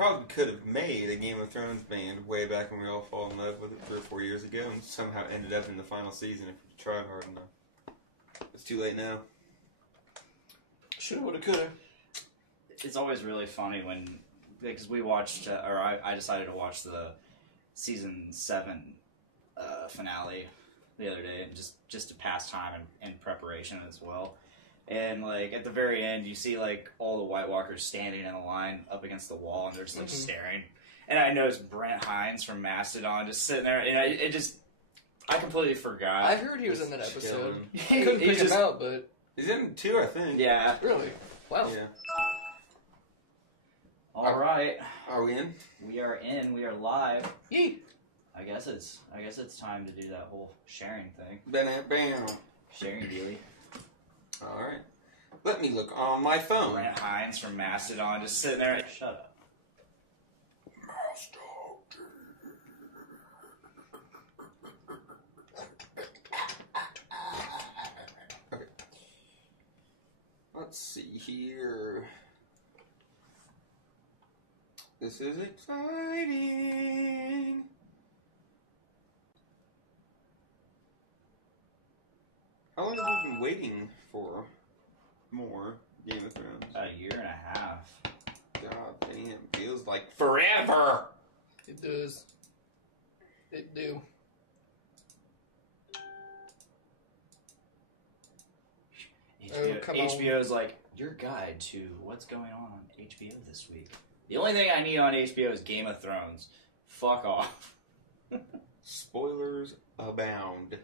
probably could have made a Game of Thrones band way back when we all fell in love with it 3 or 4 years ago, and somehow ended up in the final season if you tried hard enough. It's too late now. Shoulda, woulda, coulda. It's always really funny when, because we watched, I decided to watch the season 7 finale the other day, and just to pass time and preparation as well. And like at the very end, you see like all the White Walkers standing in a line up against the wall, and they're just like staring. And I noticed Brent Hines from Mastodon just sitting there, and I completely forgot. I heard he was in that episode. He- I couldn't he pick just- him out, but He's in 2, I think. Yeah. really, wow. Yeah. All right. Are we in? We are in. We are live. Yee. I guess it's time to do that whole sharing thing. Bam. Sharing dealy. Alright. Let me look on my phone. Brent Hines from Mastodon just sitting there. Shut up. Okay. Let's see here. This is exciting. How long have we been waiting for more Game of Thrones? A year and a half. God damn, feels like forever. It does. It do. Come on. HBO's like, your guide to what's going on HBO this week. The only thing I need on HBO is Game of Thrones. Fuck off. Spoilers abound.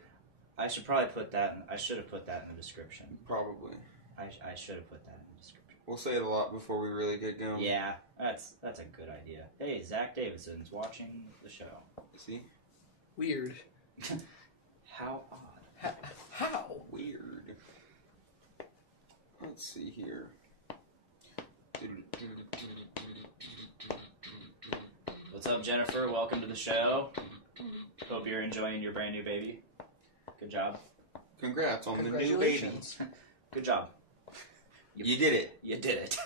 I should probably put that. I should have put that in the description. Probably. I should have put that in the description. We'll say it a lot before we really get going. Yeah, that's a good idea. Hey, Zach Davidson's watching the show. See? Weird. How odd. How? Weird. Let's see here. What's up, Jennifer? Welcome to the show. Hope you're enjoying your brand new baby. Good job. Congrats on the new baby. Congratulations. Good job. You did it. You did it.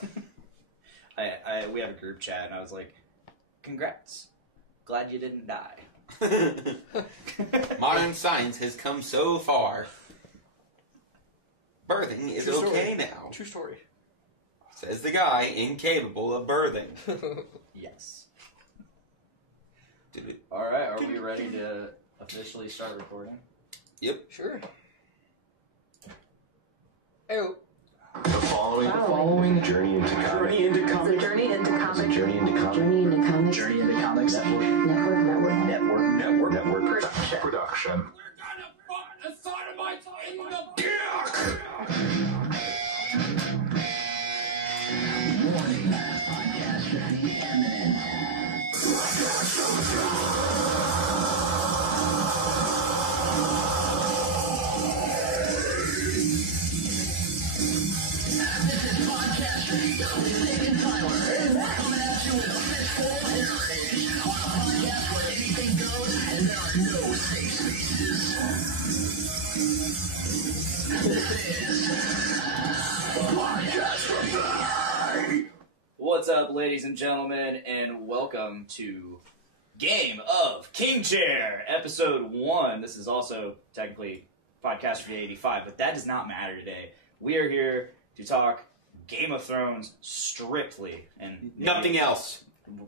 We have a group chat, and I was like, "Congrats! Glad you didn't die." Modern science has come so far. Birthing is True story. okay now, True story. says the guy incapable of birthing. Yes. Did it? All right. Are we ready to officially start recording? Yep. Sure. Oh. The following journey into comics. Journey into comics. Journey into comics. Journey into comics. Journey into comics. Network. Production. We're gonna put the sodomites in the dick! Warning, last podcast should be imminent. This is podcast radio with Nick and Tyler. We're coming at you with a fistful of heritage. On a podcast where anything goes and there are no safe spaces. This is Podcast Reply. What's up, ladies and gentlemen, and welcome to Game of King Chair, Episode 1. This is also technically Podcast for 85, but that does not matter today. We are here to talk Game of Thrones strictly, and Nothing else.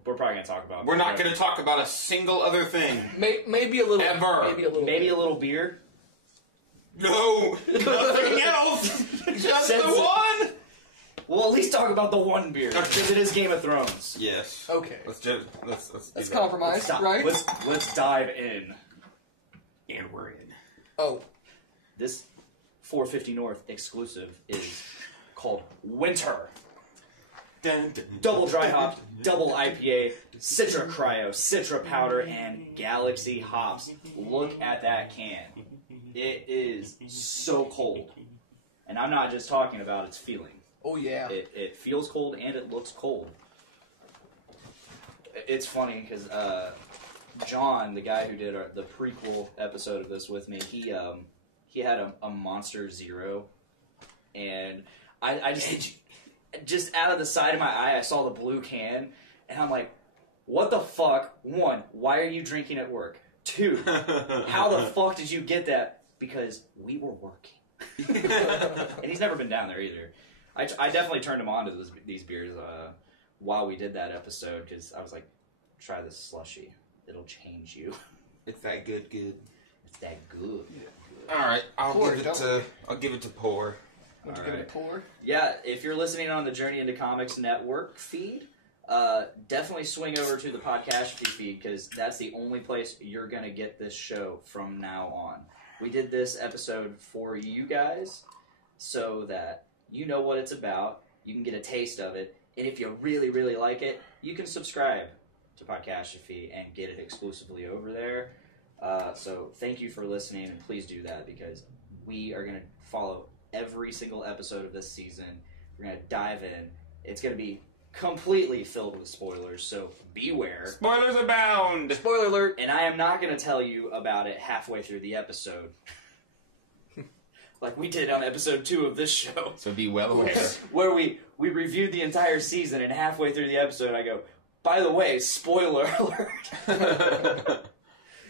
We're probably going to talk about. We're not going to talk about a single other thing. Maybe a little. Ever. Maybe a little beer. No, nothing else. Just Says the it. one. We'll at least talk about the one beer, because it is Game of Thrones. Yes. Okay. Let's do Let's that. compromise, right? Let's dive in. And we're in. Oh. This 450 North exclusive is called Winter. Dun, dun, Double dry hop, double IPA, Citra Cryo, Citra Powder, and Galaxy Hops. Look at that can. It is so cold. And I'm not just talking about its feeling. Oh yeah. It feels cold and it looks cold. It's funny because John, the guy who did the prequel episode of this with me, he had a Monster Zero, and I just out of the side of my eye I saw the blue can, And I'm like, what the fuck? 1, why are you drinking at work? 2, how the fuck did you get that? Because we were working. And he's never been down there either. I definitely turned him on to these beers while we did that episode, because I was like, try this slushy. It'll change you. It's that good. It's that good. All right, I'll Pour give it, it to pour. Want to All give it right. a pour? Yeah, if you're listening on the Journey into Comics Network feed, definitely swing over to the podcast feed, because that's the only place you're going to get this show from now on. We did this episode for you guys so that you know what it's about, you can get a taste of it, and if you really, really like it, you can subscribe to Podcast Feed and get it exclusively over there. So thank you for listening, and please do that, because we are going to follow every single episode of this season. We're going to dive in. It's going to be completely filled with spoilers, so beware. Spoilers abound. Spoiler alert! And I am not going to tell you about it halfway through the episode. Like we did on episode 2 of this show. So be well aware. Where we reviewed the entire season, and halfway through the episode I go, by the way, spoiler alert!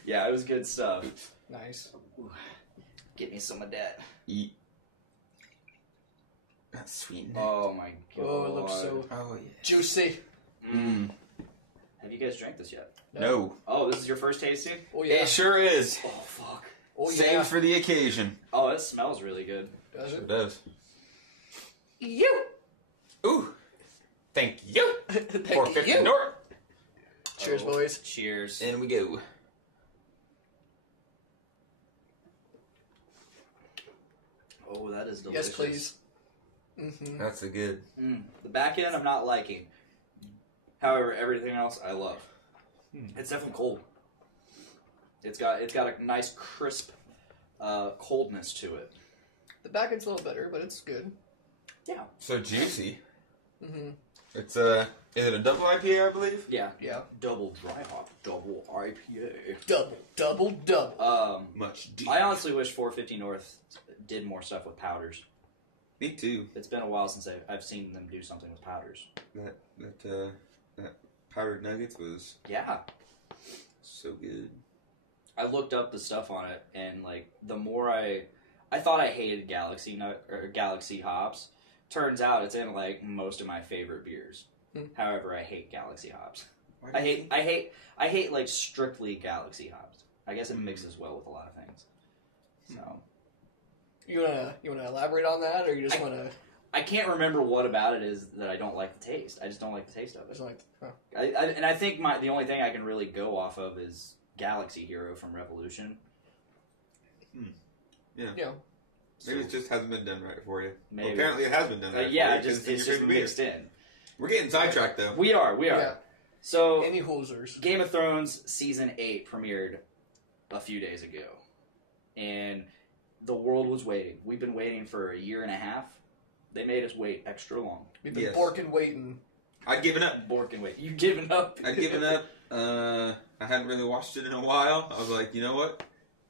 Yeah, it was good stuff. Nice. Ooh, get me some of that. Eat. That's sweet. Oh my god. Oh, it looks so Oh yeah. juicy. Mm. Have you guys drank this yet? No. Oh, this is your first tasting? Oh yeah. It sure is. Oh fuck. Oh Saved yeah. for the occasion. Oh, it smells really good. Does It it? does. You. Ooh. Thank you. For Thank 50 you. North. Cheers, Oh, boys. Cheers. And we go. Oh, that is delicious. Yes, please. Mm-hmm. That's a good. The back end I'm not liking. However, everything else I love. It's definitely cold. It's got a nice crisp coldness to it. The back end's a little better, but it's good. Yeah. So juicy. Mm-hmm. It's is it a double IPA, I believe? Yeah. Yeah. Double dry hop, double IPA. Double. Much deep. I honestly wish 450 North did more stuff with powders. Me too. It's been a while since I've seen them do something with powders. That powdered nuggets was Yeah. so good. I looked up the stuff on it, and like the more I thought I hated Galaxy hops. Turns out it's in like most of my favorite beers. However, I hate Galaxy hops. I hate like strictly Galaxy hops. I guess it mixes well with a lot of things. So You wanna elaborate on that, or you just wanna? I can't remember what about it is that I don't like the taste. I just don't like the taste of it. Just like, huh. I think the only thing I can really go off of is Galaxy Hero from Revolution. Yeah. You know, Maybe it just hasn't been done right for you. Maybe. Well, apparently it has been done right Yeah, for you. 'Cause it's your just favorite beer. mixed in. We're getting sidetracked though. We are. Yeah. So any hosers. Game of Thrones Season 8 premiered a few days ago. And the world was waiting. We've been waiting for a year and a half. They made us wait extra long. We've been Yes. borking waiting. I'd given up. Bork and wait. You given up? I'd given up. I hadn't really watched it in a while. I was like, you know what?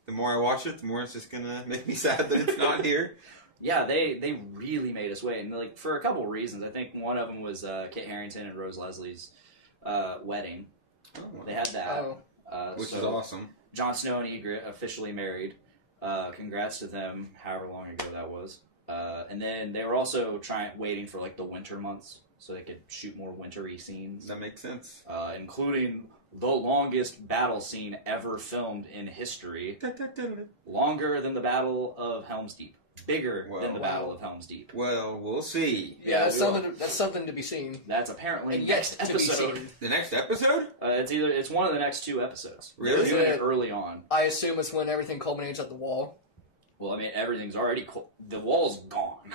The more I watch it, the more it's just gonna make me sad that it's not here. Yeah, they really made us wait, and like for a couple reasons. I think one of them was Kit Harington and Rose Leslie's wedding. They had that, Oh, Which so is awesome. Jon Snow and Ygritte officially married. Congrats to them, however long ago that was. And then they were also waiting for like the winter months so they could shoot more wintry scenes, That makes sense. including the longest battle scene ever filmed in history, longer than the Battle of Helm's Deep, bigger than the Wow. Battle of Helm's Deep. Well, we'll see. yeah, that's we will. something. That's something to be seen. That's apparently And next yet to be episode. seen. The next episode? It's one of the next 2 episodes. Really? They're doing Yeah. it early on. I assume it's when everything culminates at the wall. Well, I mean, everything's already the wall's gone.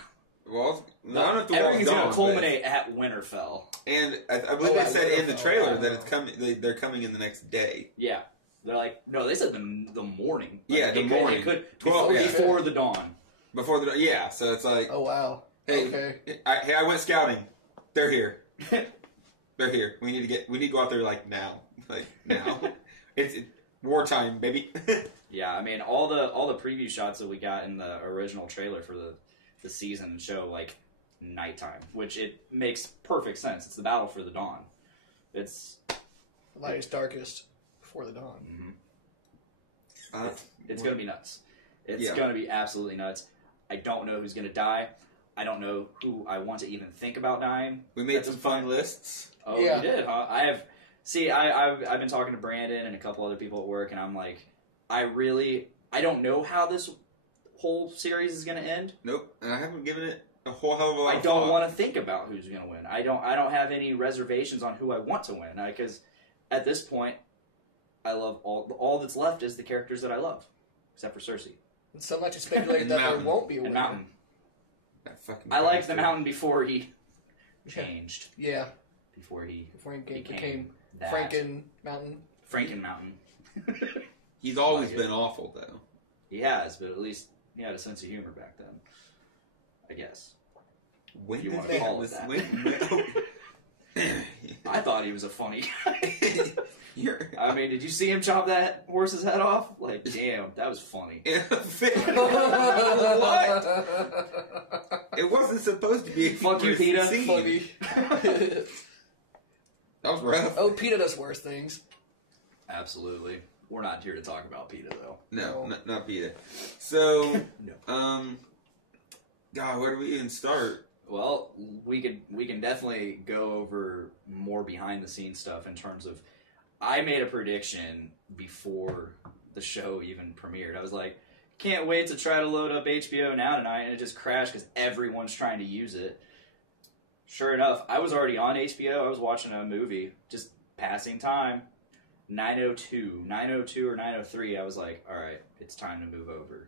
Well, no, I don't know if the wall's Everything's gone. going to culminate at Winterfell. And I believe Oh, they I said in the would've- trailer oh. that it's coming. They're coming in the next day. Yeah, they're like, no, they said the morning. Yeah, the morning. It could 12, yeah. before the dawn. Before the so it's like, Oh wow. hey, Okay. I went scouting. They're here. They're here. We need to go out there like now, it's wartime, baby. Yeah, I mean, all the preview shots that we got in the original trailer for the season show like nighttime, which it makes perfect sense. It's the battle for the dawn. It's Light is darkest before the dawn. it's gonna be nuts. It's Yeah. gonna be absolutely nuts. I don't know who's gonna die. I don't know who I want to even think about dying. We made at some this fun point. lists. Oh, Yeah. you did, huh? I've been talking to Brandon and a couple other people at work, and I'm like, I don't know how this whole series is going to end. Nope, and I haven't given it a whole hell of a lot I of don't thought. want to think about who's going to win. I don't have any reservations on who I want to win, because at this point, I love all that's left is the characters that I love, except for Cersei And some like to speculate And that there Mountain. won't be a and winner. Mountain. That fucking I liked the bastard. Mountain before he changed. Yeah, Before he before he became became that. Franken Mountain. Franken Mountain. He's always Like it. been awful, though. He has, but at least he had a sense of humor back then. I guess. When If you did wanna they call have it this? that. I thought he was a funny guy. You're... I mean, did you see him chop that horse's head off? Like, damn, that was funny. What? It wasn't supposed to be a Fuck you, humorous PETA. scene. Funny. That was rough. Oh, PETA does worse things. Absolutely. We're not here to talk about PETA, though. No, No. not PETA. So, No. God, where do we even start? Well, we can definitely go over more behind the scenes stuff in terms of. I made a prediction before the show even premiered. I was like, can't wait to try to load up HBO Now tonight, and it just crashed because everyone's trying to use it. Sure enough, I was already on HBO. I was watching a movie, just passing time. 902 or 903. I was like, all right, it's time to move over,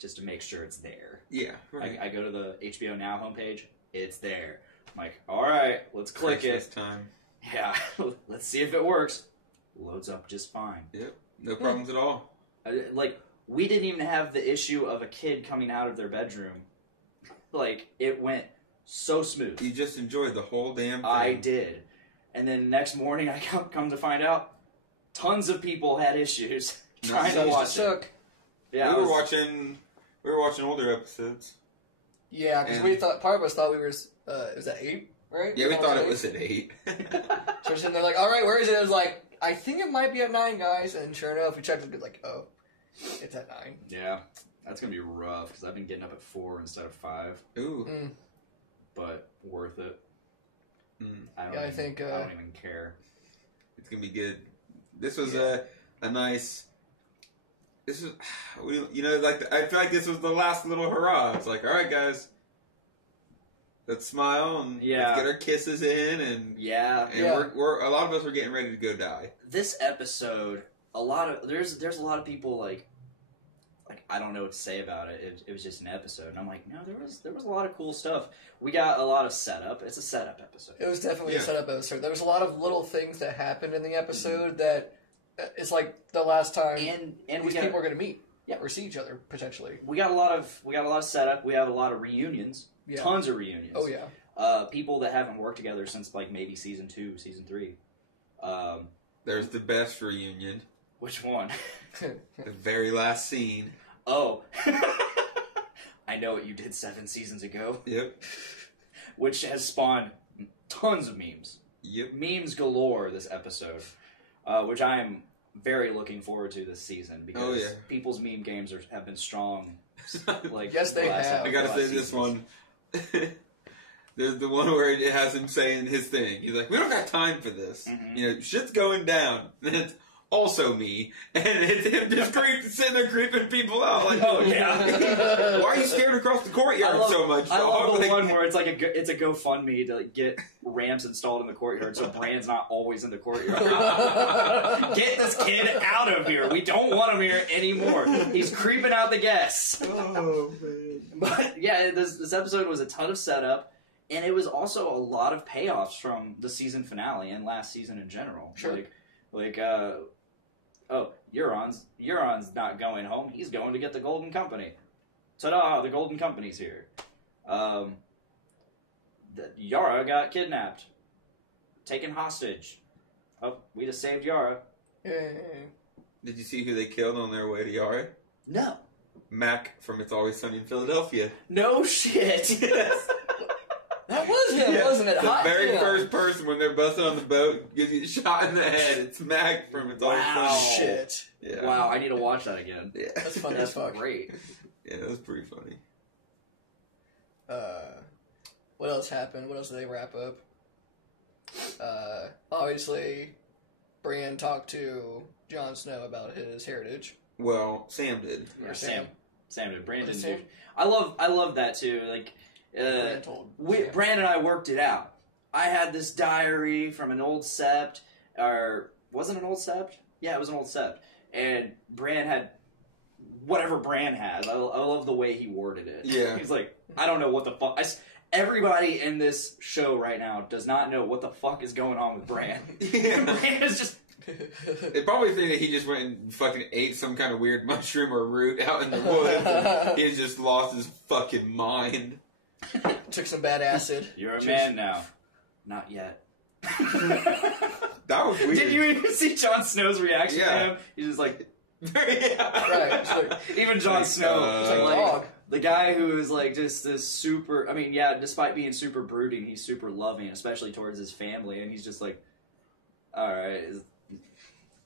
just to make sure it's there. Yeah, right. I go to the HBO Now homepage. It's there. I'm like, all right, let's click Christmas it. time. Yeah, let's see if it works. Loads up just fine. Yep, no problems at all. Like, we didn't even have the issue of a kid coming out of their bedroom. Like, it went so smooth. You just enjoyed the whole damn thing. I did. And then next morning, I come to find out, tons of people had issues trying to Sucks watch it. suck. Yeah, we were watching older episodes. Yeah, because And- we thought part of us thought we were. Was that 8? Right? Yeah, we thought it 8? was at 8. So we're sitting there like, all right, where is it? I was like, I think it might be at 9, guys. And sure enough, we checked it. Like, oh, it's at 9. Yeah, that's going to be rough because I've been getting up at 4 instead of 5. Ooh. But worth it. Mm. I don't, Yeah, I even, think, I don't even care. It's gonna be good. This was Yeah. a nice. This was, like I feel like this was the last little hurrah. It's like, all right, guys, let's smile and Yeah. let's get our kisses in, and Yeah, Yeah. we're a lot of us were getting ready to go die. this episode, there's a lot of people like I don't know what to say about it. It was just an episode, and I'm like, no, there was a lot of cool stuff. We got a lot of setup. It's a setup episode. It was definitely Yeah. a setup episode. There was a lot of little things that happened in the episode that it's like the last time And we these got people are going to meet or see each other potentially. we got a lot of setup. We have a lot of reunions. Yeah. Tons of reunions. Oh yeah. People that haven't worked together since like maybe season 2, season 3. There's the best reunion, Which one? the very last scene. Oh, I know what you did 7 seasons ago, Yep, which has spawned tons of memes. yep. Memes galore this episode, which I am very looking forward to this season because Oh, yeah. people's meme games have been strong. Like Yes, they the last- have. I the gotta last say this seasons. one. There's the one where it has him saying his thing. He's like, "We don't got time for this. Mhm. You know, shit's going down." And it's also me, and it's him just sitting there creeping people out. Like, Oh yeah. why are you scared across the courtyard so much? I love dog? the Like, one where it's like it's a GoFundMe to like, get ramps installed in the courtyard so Brand's not always in the courtyard. Get this kid out of here. We don't want him here anymore. He's creeping out the guests. Oh man. But yeah, this episode was a ton of setup, and it was also a lot of payoffs from the season finale and last season in general. Sure. Euron's not going home. He's going to get the Golden Company. Ta-da! The Golden Company's here. Yara got kidnapped, taken hostage. Oh, we just saved Yara. Did you see who they killed on their way to Yara? No. Mac from It's Always Sunny in Philadelphia. No shit. That was him, wasn't it? The Hot very damn. first person when they're busting on the boat gives you a shot in the head. It's Mac from It's Always Wow. Sunny. Shit. Yeah. Wow, I need to watch that again. Yeah. That's funny That's as fuck. great. Yeah, that was pretty funny. What else happened? What else did they wrap up? Obviously, Brienne talked to Jon Snow about his heritage. Well, Sam did. Yeah, Or Sam did. Brandon Sam? did. I love that too. Like, Brienne told Sam. Brand and I worked it out. I had this diary from an old sept, or was it an old sept? Yeah, it was an old sept. And Bran had whatever Bran has. I love the way he worded it. Yeah. He's like, I don't know what the fuck. Everybody in this show right now does not know what the fuck is going on with Bran. Yeah. Bran is just. They probably think that he just went and fucking ate some kind of weird mushroom or root out in the woods. And he just lost his fucking mind. Took some bad acid. You're a man now. Not yet. That was weird. Did you even see Jon Snow's reaction Yeah. to him? He's just like, Right. It's like, even Jon Snow, it's like like, dog. the guy who is like just this super. I mean, yeah, despite being super brooding, he's super loving, especially towards his family, and he's just like, all right.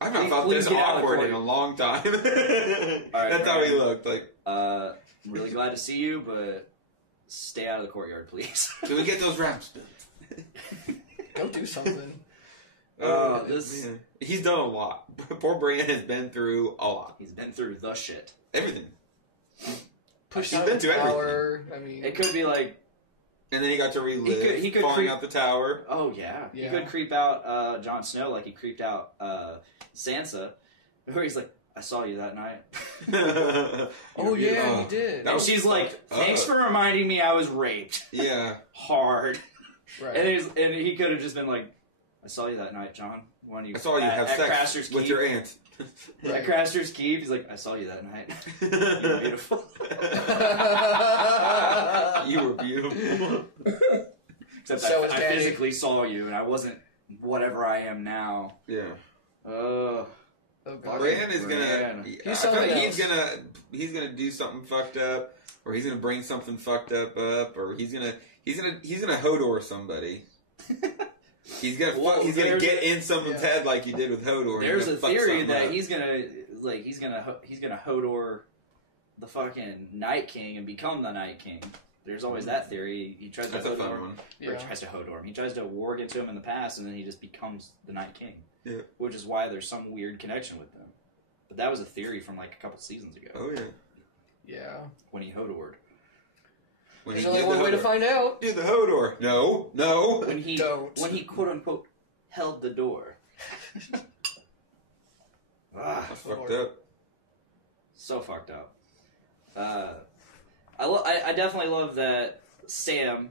I've not Please- felt please this get out of the awkward in court. a long time. right, That's how he looked. Like, I'm really glad to see you, but stay out of the courtyard, please. can we get those wraps? Go do something. This Man. He's done a lot. Poor Bran has been through a lot. he's been through the shit. Everything. Push He's out been the through tower. I mean, It could be like, And then he got to relive He could falling creep- out the tower. oh yeah, Yeah. he could creep out Jon Snow like he creeped out Sansa, where he's like, I saw you that night. oh You're yeah, beautiful. he did. That And was she's like, fucked thanks up. for reminding me I was raped Yeah. hard. Right. And he could have just been like, I saw you that night, John. When you I saw you have at sex Craster's with Keep. your aunt. At Craster's Keep, he's like, I saw you that night. You're beautiful. You were beautiful. Except So is I Daddy. physically saw you, and I wasn't whatever I am now. Yeah. Oh, God. Bran is gonna. Bran. I feel He's something like else. he's gonna do something fucked up, or he's gonna bring something fucked up, or he's gonna Hodor somebody. He's gonna Well, he's gonna there's get in someone's yeah. head like he did with Hodor. There's He's a gonna fuck theory something that up. he's gonna Hodor the fucking Night King and become the Night King. There's always that theory. He tries to That's a fun Hodor, one. or Yeah. he tries to Hodor him. He tries to warg into him in the past, and then he just becomes the Night King. Yeah. Which is why there's some weird connection with them. But that was a theory from like a couple seasons ago Oh yeah. Yeah. when he Hodored. When There's he only did one the way to Hodor. find out. Do the Hodor. No. When he quote unquote held the door. That's fucked up. So fucked up. I definitely love that Sam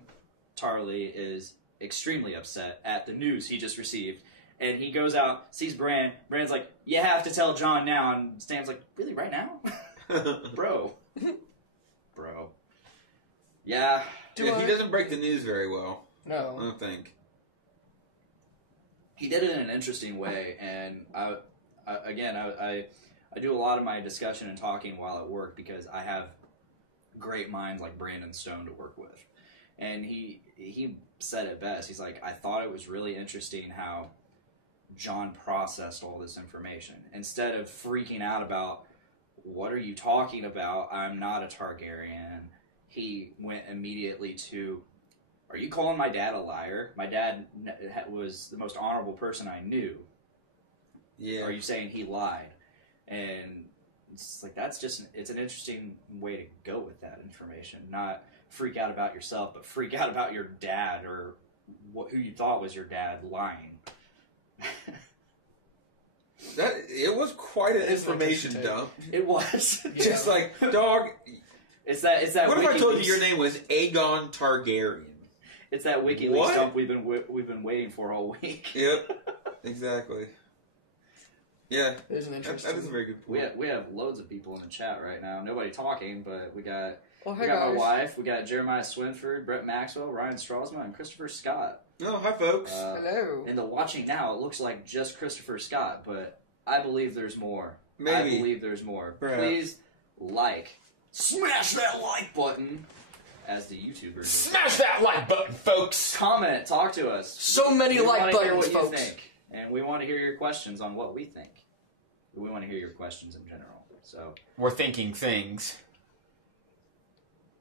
Tarly is extremely upset at the news he just received. And he goes out, sees Bran. Bran's like, you have to tell John now. And Sam's like, really, right now? Bro. Yeah. Yeah, he doesn't break the news very well. I No. don't think. He did it in an interesting way. And I do a lot of my discussion and talking while at work because I have great minds like Brandon Stone to work with. And he said it best. He's like, I thought it was really interesting how John processed all this information. Instead of freaking out about, what are you talking about? I'm not a Targaryen. He went immediately to, are you calling my dad a liar? My dad was the most honorable person I knew. Yeah. Are you saying he lied? And it's like, it's an interesting way to go with that information. Not freak out about yourself, but freak out about your dad or who you thought was your dad lying. It was quite an It is an information interesting dump. It was. Just like, dog, It's that what if I told you WikiLeaks- your name was Aegon Targaryen? It's that WikiLeaks What? dump we've been waiting for all week. Yep, exactly. Yeah, It is an that interesting. is a very good point. We have loads of people in the chat right now. Nobody talking, but we got Oh, hi we got guys. my wife. We got Jeremiah Swinford, Brett Maxwell, Ryan Strasma, and Christopher Scott. No, hi folks. Hello. In the watching now, it looks like just Christopher Scott, but I believe there's more. I Maybe. believe there's more. Perhaps. Please smash that like button. as the YouTubers. Smash that like button, folks! Comment, talk to us. So many we like wanna hear buttons, what folks. You think, and we want to hear your questions on what we think. We want to hear your questions in general. So We're thinking things.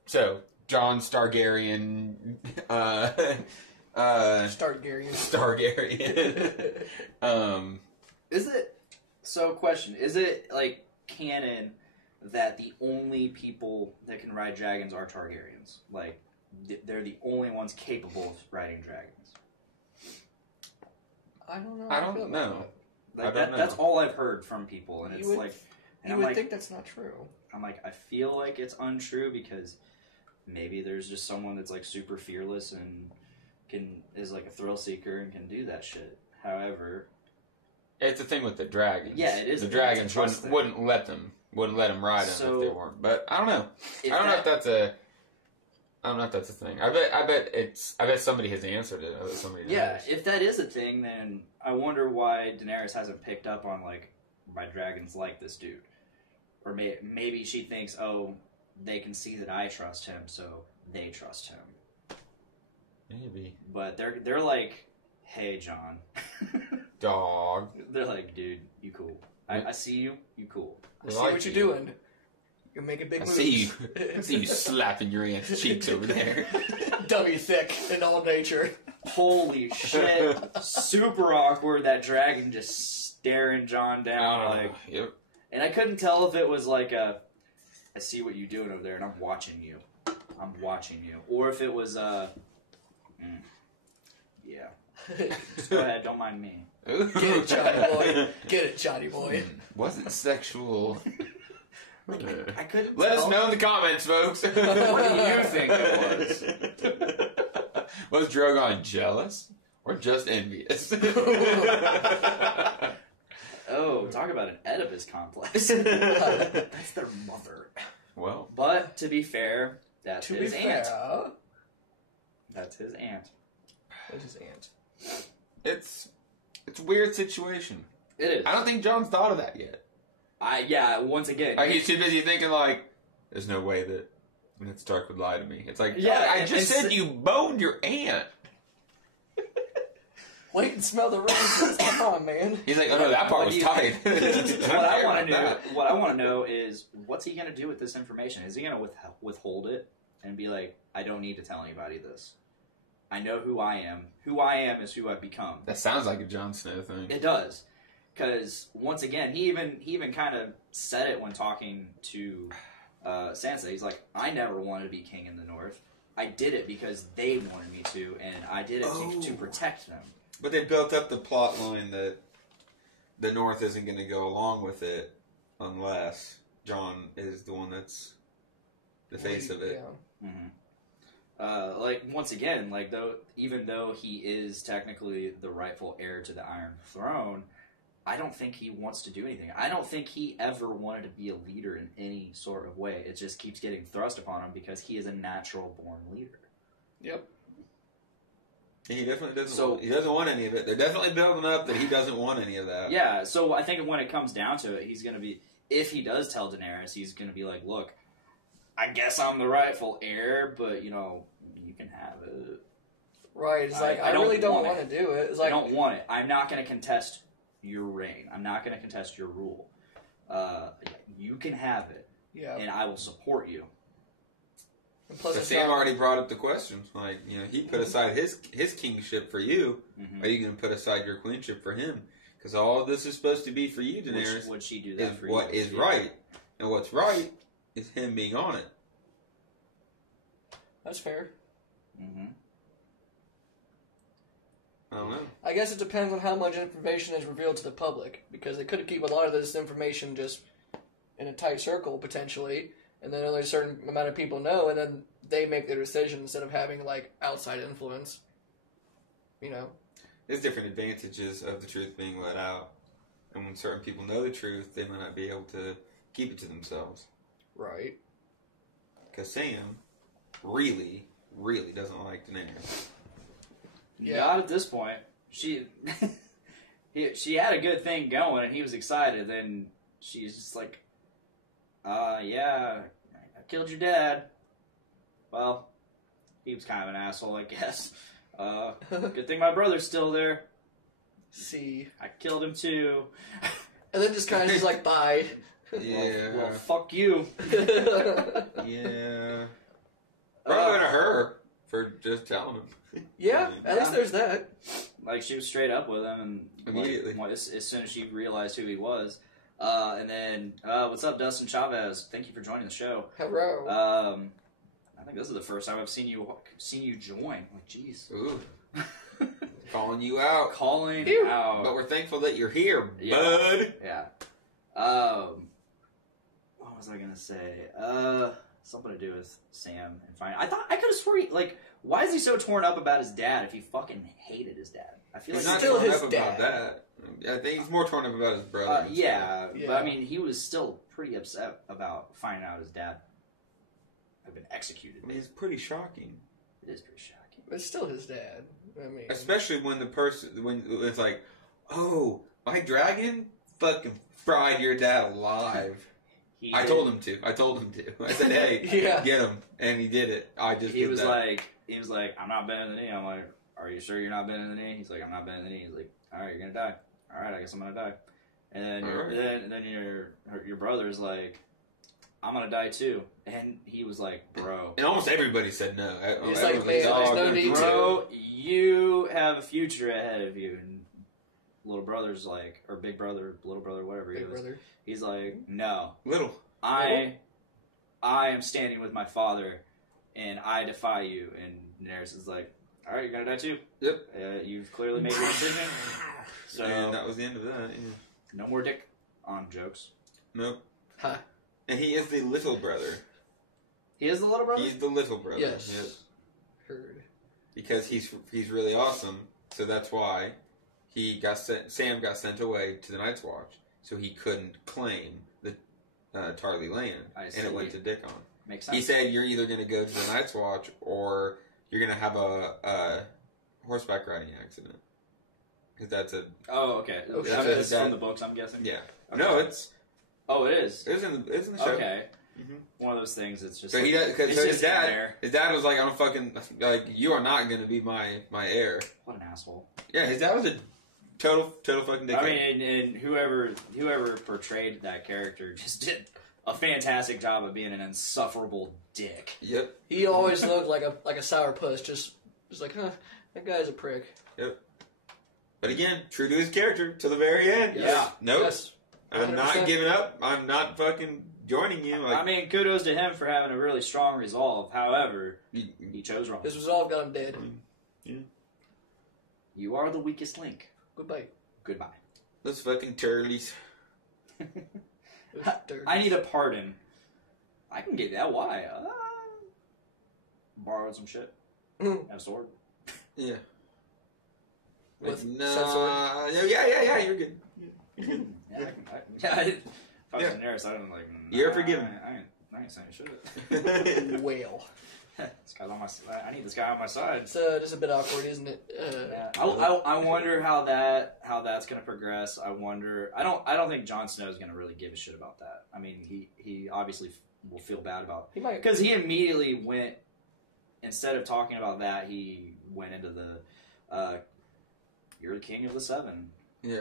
So, John Stargarian, Start Gary. Stargarian. is it? So question: is it like canon that the only people that can ride dragons are Targaryens? Like they're the only ones capable of riding dragons. I don't know. I how feel don't about know. Like I don't know. that's all I've heard from people, and You it's would- like, and You I'm would like, think that's not true. I'm like, I feel like it's untrue because maybe there's just someone that's like super fearless and is like a thrill seeker and can do that shit. However, It's the thing with the dragons. Yeah, it is The a thing. It's a dragons trust thing. wouldn't let them ride them So- if they weren't. But I don't know. if I don't know that- if that's a thing. I bet somebody has answered it. I bet somebody yeah, knows. if that is a thing, then I wonder why Daenerys hasn't picked up on like my dragons like this dude, or maybe she thinks, oh, they can see that I trust him, so they trust him. Maybe. But they're like, hey, John. Dog. They're like, dude, you cool. I see you. You cool. I see like what you're you. doing. You're making big I moves. see you. I see you slapping your aunt's cheeks over there. W thick in all nature. Holy shit! Super awkward. That dragon just staring John down. Like, Yep. and I couldn't tell if it was like I see what you're doing over there, and I'm watching you. I'm watching you, or if it was yeah. Just go ahead. Don't mind me. Get it, Johnny boy. Get it, Johnny boy. Wasn't sexual. I couldn't. Let us tell. know in the comments, folks. What do you think it was? Was Drogon jealous or just envious? Oh, talk about an Oedipus complex. That's their mother. Well, But to be fair, that's To be his aunt. fair, That's his aunt. that's his aunt. it's a weird situation. It is. I don't think John's thought of that yet. Once again. Like, he's too busy thinking, like, there's no way that Ned Stark would lie to me. It's like, Yeah, I just and said you boned your aunt. Wait and smell the roses. Come on, man. He's like, oh no, that part What was do you- tight. What I want to know is, what's he going to do with this information? Is he going to withhold it and be like, I don't need to tell anybody this. I know who I am. Who I am is who I've become. That sounds like a Jon Snow thing. It does. Because, once again, he even kind of said it when talking to Sansa. He's like, I never wanted to be king in the North. I did it because they wanted me to, and I did it to protect them. But they built up the plot line that the North isn't going to go along with it unless Jon is the one that's the face of it. Yeah. Like, once again, like, even though he is technically the rightful heir to the Iron Throne, I don't think he wants to do anything. I don't think he ever wanted to be a leader in any sort of way. It just keeps getting thrust upon him because he is a natural born leader. Yep. He definitely doesn't. So- He doesn't want any of it. They're definitely building up that he doesn't want any of that. Yeah, so I think when it comes down to it, he's going to be, if he does tell Daenerys, he's going to be like, look, I guess I'm the rightful heir, but, you know, you can have it. Right. It's like, I I don't really don't want want it. to do it. It's I like, don't want it. I'm not going to contest your reign. I'm not going to contest your rule. You can have it, yeah. and I will support you. And plus, So it's Sam not, already brought up the question. Like, you know, he put aside his kingship for you. Mm-hmm. Are you going to put aside your queenship for him? Because all this is supposed to be for you, Daenerys, Would she do that is for what you? is Yeah. right. And what's right is him being on it. that's fair. Mm-hmm. I don't know. I guess it depends on how much information is revealed to the public, because they could keep a lot of this information just in a tight circle potentially, and then only a certain amount of people know, and then they make their decision instead of having like outside influence. You know. There's different advantages of the truth being let out. And when certain people know the truth, they might not be able to keep it to themselves. Right. Because Sam really, really doesn't like Daenerys. Yeah. Not at this point. She she had a good thing going, and he was excited. Then she's just like, yeah, I killed your dad. Well, he was kind of an asshole, I guess. Good thing my brother's still there. See. I killed him too. And then just kind of just like, bye. Yeah. Well, fuck you. Yeah. Probably to her for just telling him. Yeah, at least there's that. Like, she was straight up with him, and Immediately. like, as soon as she realized who he was. And then, what's up, Dustin Chavez? Thank you for joining the show. Hello. I think this is the first time I've seen you join. Like, jeez. Ooh. Calling you out. Calling out. But we're thankful that you're here, Yeah. bud. Yeah. What was I gonna say? Something to do with Sam and Fine. I could have sworn like, why is he so torn up about his dad if he fucking hated his dad? I feel He's like not still torn his up dad. about that. I think he's more torn up about his brother. yeah, Yeah. but I mean, he was still pretty upset about finding out his dad had been executed. I mean, it's pretty shocking. It is pretty shocking. But it's still his dad. I mean, Especially when when it's like, oh, my dragon fucking fried your dad alive. I told him to. I said, hey, Yeah. get him. And he did it. He was like, I'm not bending the knee. I'm like, are you sure you're not bending the knee? He's like, I'm not bending the knee. He's like, all right, you're gonna die. All right, I guess I'm gonna die. And then then your brother's like, I'm gonna die too. And he was like, bro. And almost everybody said no. He's like, man, there's no need to. Bro, you have a future ahead of you. And little brother's like, or big brother, little brother, whatever he Big was. brother. He's like, no. Little. I am standing with my father, and I defy you. And Daenerys is like, all right, you're gonna die too. Yep. You've clearly made your decision. So And that was the end of that. Yeah. no more dick on jokes. Nope. Huh. And he is the little brother. He is the little brother. He's the little brother. Yes. Yep. Heard. Because he's really awesome, so that's why Sam got sent away to the Night's Watch, so he couldn't claim the Tarly land, I and see. it went to Dickon. Makes sense. He said you're either going to go to the Night's Watch or you're going to have a horseback riding accident. Because that's a Oh, okay. Okay. That's That- from the books, I'm guessing. yeah. Okay. No, it's Oh, it is. in the show. Okay. Mhm. One of those things. It's just. So he does because it's his just dad. there. His dad was like, "I'm fucking like you are not going to be my heir." What an asshole. Yeah, his dad was a total fucking dickhead. I mean, and whoever portrayed that character just did a fantastic job of being an insufferable dick. Yep. He always looked like a sourpuss, just like, huh, that guy's a prick. Yep. But again, true to his character to the very end. Yeah. Nope. Yes. I'm not 100%. giving up. I'm not fucking joining you. Like, I mean, kudos to him for having a really strong resolve. However, you- he chose wrong. His resolve got him dead. You are the weakest link. Goodbye. Goodbye. those fucking turleys. I need a pardon. I can get that. Why? Borrowed some shit. Have a sword. Yeah. With Like, nah. yeah, you're good. Yeah, if I was Yeah. Daenerys, I don't like. You're forgiven. I ain't saying shit. Whale. This guy's on my side. I need this guy on my side. It's just a bit awkward, isn't it? Yeah. I wonder how that's gonna progress. I wonder. I don't think Jon Snow is gonna really give a shit about that. I mean, he obviously will feel bad about He might. because he immediately went, instead of talking about that, he went into the you're the king of the seven. Yeah.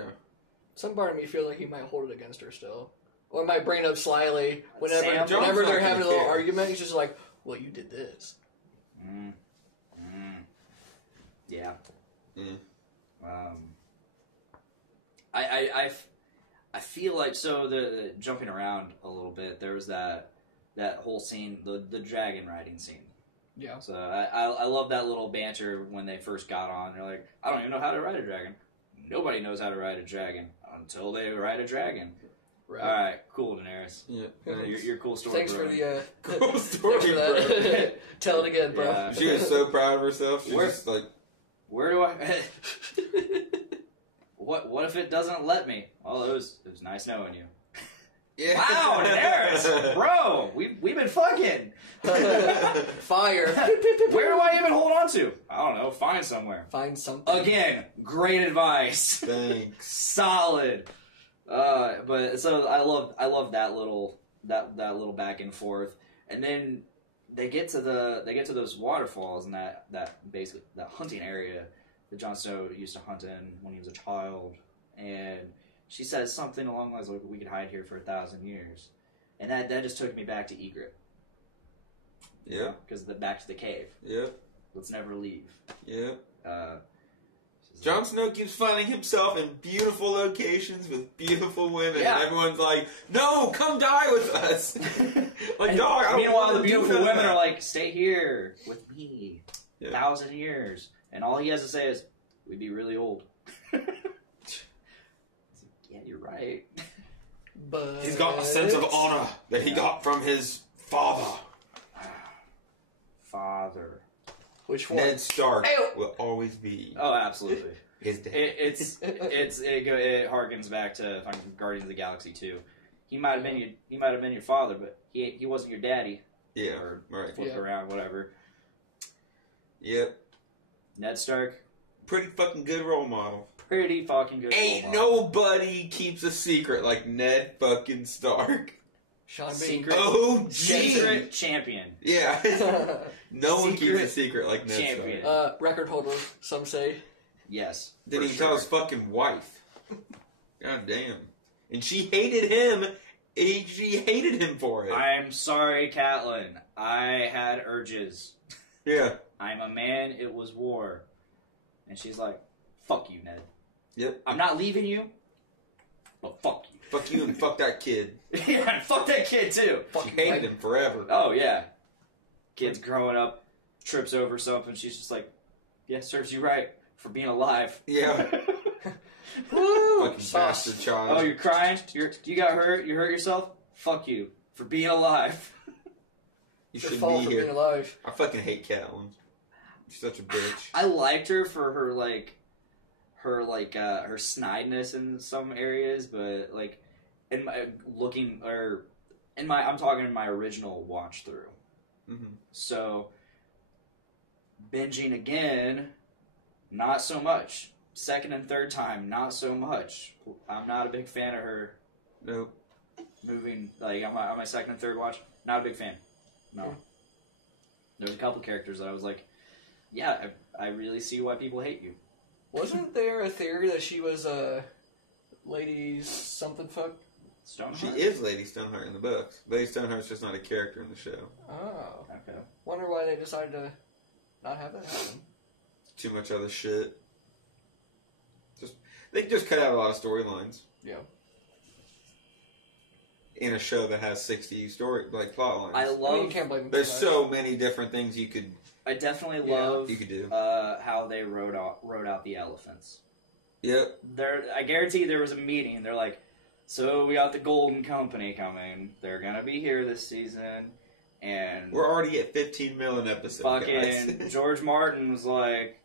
Some part of me feels like he might hold it against her still, or might bring it up slyly whenever Sam? John's whenever not they're gonna having a little care. argument. He's just like, "Well, you did this." Yeah. Mm. I feel like the jumping around a little bit. There was that whole scene, the dragon riding scene. Yeah. So I love that little banter when they first got on. They're like, I don't even know how to ride a dragon. Nobody knows how to ride a dragon until they ride a dragon. Right. All right, cool, Daenerys. Yeah. Your cool story. Thanks for bro. the Cool story, thanks for that. Tell it again, bro. Yeah. She was so proud of herself. She's Where- just like, Where do I? What if it doesn't let me? Well, it was nice knowing you. yeah. Wow, Daenerys, bro, we've been fucking. Fire. Where do I even hold on to? I don't know. Find somewhere. Find something. Again, great advice. Thanks. Solid. But so I love that little back and forth, and then they get to those waterfalls and that basically that hunting area that Jon Snow used to hunt in when he was a child, and she says something along the lines like, "We could hide here for 1,000 years," and that just took me back to Ygritte. Yeah. Because back to the cave. Yep. Let's never leave. Yep. She's Jon Snow keeps finding himself in beautiful locations with beautiful women, Yeah. and everyone's like, "No, come die with us." Like, dog. I don't meanwhile, wanna the do beautiful that. women are like, "Stay here with me, Yeah. 1,000 years," and all he has to say is, "We'd be really old." Yeah, you're right. But He's got a sense of honor that he got from his father. Father. Which one? Ned Stark Ew. will always be Oh, absolutely. his dad. It harkens back to fucking Guardians of the Galaxy 2. He might have been your father, but he wasn't your daddy. Yeah, Or right. flip Yeah. around, whatever. Yep. Ned Stark, Pretty fucking good role model. pretty fucking good. Ain't role model. nobody keeps a secret like Ned fucking Stark. Sean Bean. Secret, Oh, secret champion. Yeah. No one keeps Secret a secret like Ned champion. Stark. Record holder, some say. Yes. Didn't for even tell his fucking wife. God damn. And she hated him. She hated him for it. I'm sorry, Catelyn. I had urges. Yeah. I'm a man. It was war. And she's like, "Fuck you, Ned. Yep. I'm not leaving you, but fuck you." Fuck you and fuck that kid. Yeah, and fuck that kid too. She hated him forever. Oh yeah. Kid's growing up, trips over something. She's just like, "Yeah, serves you right for being alive." Yeah. Woo! Fucking Sauce. bastard child. Oh, you're crying? You got hurt? You hurt yourself? Fuck you for being alive. You Your shouldn't fault be for here. being alive. I fucking hate Catelyn. She's such a bitch. I liked her for her her snideness in some areas, but like in my I'm talking in my original watch through. Mm-hmm. So binging again, not so much. Second and third time, not so much. I'm not a big fan of her Nope. moving like on my second and third watch. Not a big fan. No. There's a couple characters that I was like, yeah, I really see why people hate you. Wasn't there a theory that she was a lady something fuck? Stoneheart? She is Lady Stoneheart in the books. Lady Stoneheart's just not a character in the show. Oh. Okay. Wonder why they decided to not have that happen. Too much other shit. They just cut out a lot of storylines Yeah. in a show that has 60 plot lines. I I mean, love. you can't blame them. There's too much. so many different things you could I definitely Yeah. love you could do. how they wrote out the elephants. Yep. I guarantee there was a meeting. They're like, so we got the Golden Company coming. They're gonna be here this season, and We're already at 15 million episodes, fucking guys. George Martin was like,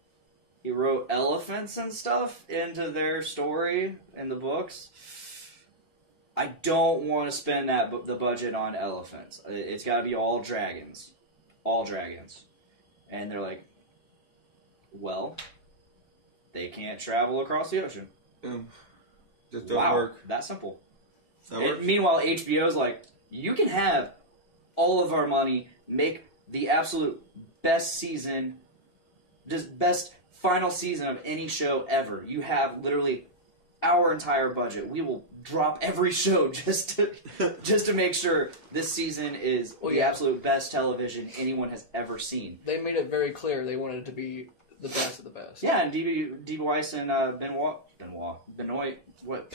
he wrote elephants and stuff into their story in the books. I don't want to spend the budget on elephants. It's got to be all dragons, and they're like, well, they can't travel across the ocean. Just don't Wow, work. that simple. That And works. meanwhile, HBO's like, you can have all of our money, make the absolute best season, just best final season of any show ever. You have literally our entire budget. We will drop every show just to make sure this season is the absolute best television anyone has ever seen. They made it very clear they wanted it to be the best of the best. Yeah, and D.B. Weiss and Benoit, what?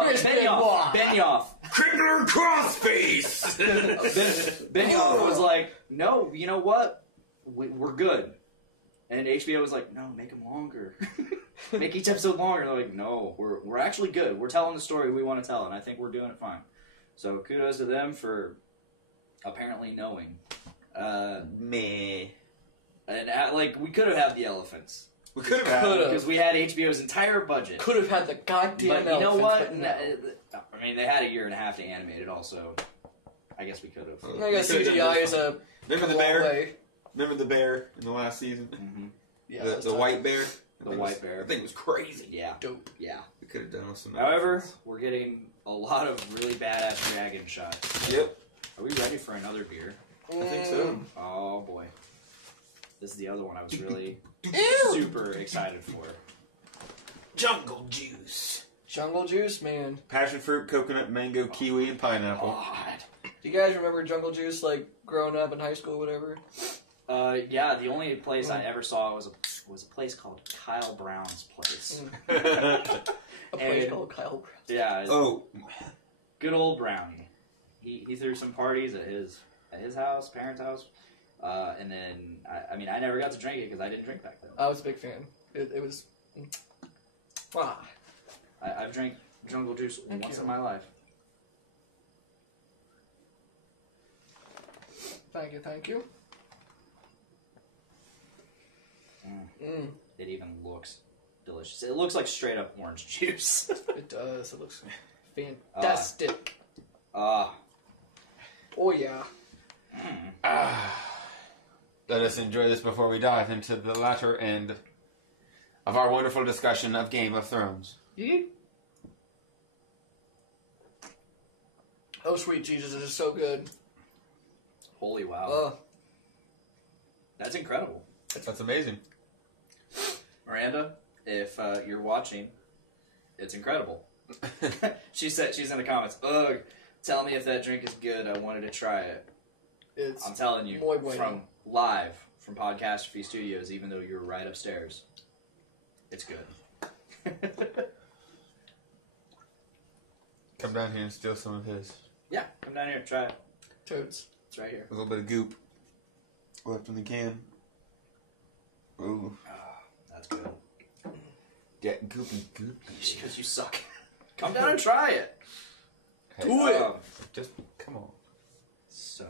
Chris Benioff. Crippler Crossface! Benioff was like, no, you know what? We're good. And HBO was like, no, make them longer. Make each episode longer. They're like, no, we're actually good. We're telling the story we want to tell, and I think we're doing it fine. So kudos to them for apparently knowing. Meh. And we could have had the elephants. We could have had Because we had HBO's entire budget. Could have had the goddamn But you know what? elephants, but no. I mean, they had a year and a half to animate it also. I guess we could have. I guess We could've done CGI this is a one. Remember the long bear? way. Remember the bear in the last season? Mm-hmm. Yeah, the that's the tough. white bear? The white bear. I think it was crazy. Yeah. Dope. Yeah. We could have done with some. However, we're getting a lot of really badass dragon shots. Yep. Are we ready for another beer? I think so. Oh boy. This is the other one I was really super excited for. Jungle juice. Jungle juice, man. Passion fruit, coconut, mango, kiwi, and pineapple. God. Do you guys remember Jungle Juice, like, growing up in high school or whatever? Yeah, the only place I ever saw was a place called Kyle Brown's place. A place And- called Kyle Brown. Yeah, Oh, good old Brownie. He threw some parties at his house, parents' house, and then I never got to drink it because I didn't drink back then. I was a big fan. It was... I've drank Jungle Juice Thank once you. in my life. Thank you. It even looks delicious. It looks like straight up orange juice. It does. It looks fantastic. Ah. Oh, yeah. let us enjoy this before we dive into the latter end of our wonderful discussion of Game of Thrones. Oh, sweet Jesus, it is so good. Holy wow. That's incredible. That's amazing. Miranda, if you're watching, it's incredible. She's in the comments. Ugh, tell me if that drink is good. I wanted to try it. It's I'm telling you, muy bueno. from live from Podcastrophe Studios, even though you're right upstairs, it's good. Come down here and steal some of his. Yeah, come down here, try it. toads. It's right here. A little bit of goop left in the can. Ooh. That's good. Get goopy goop. Because you suck. Come down and try it. Hey, Do it. Just come on. So,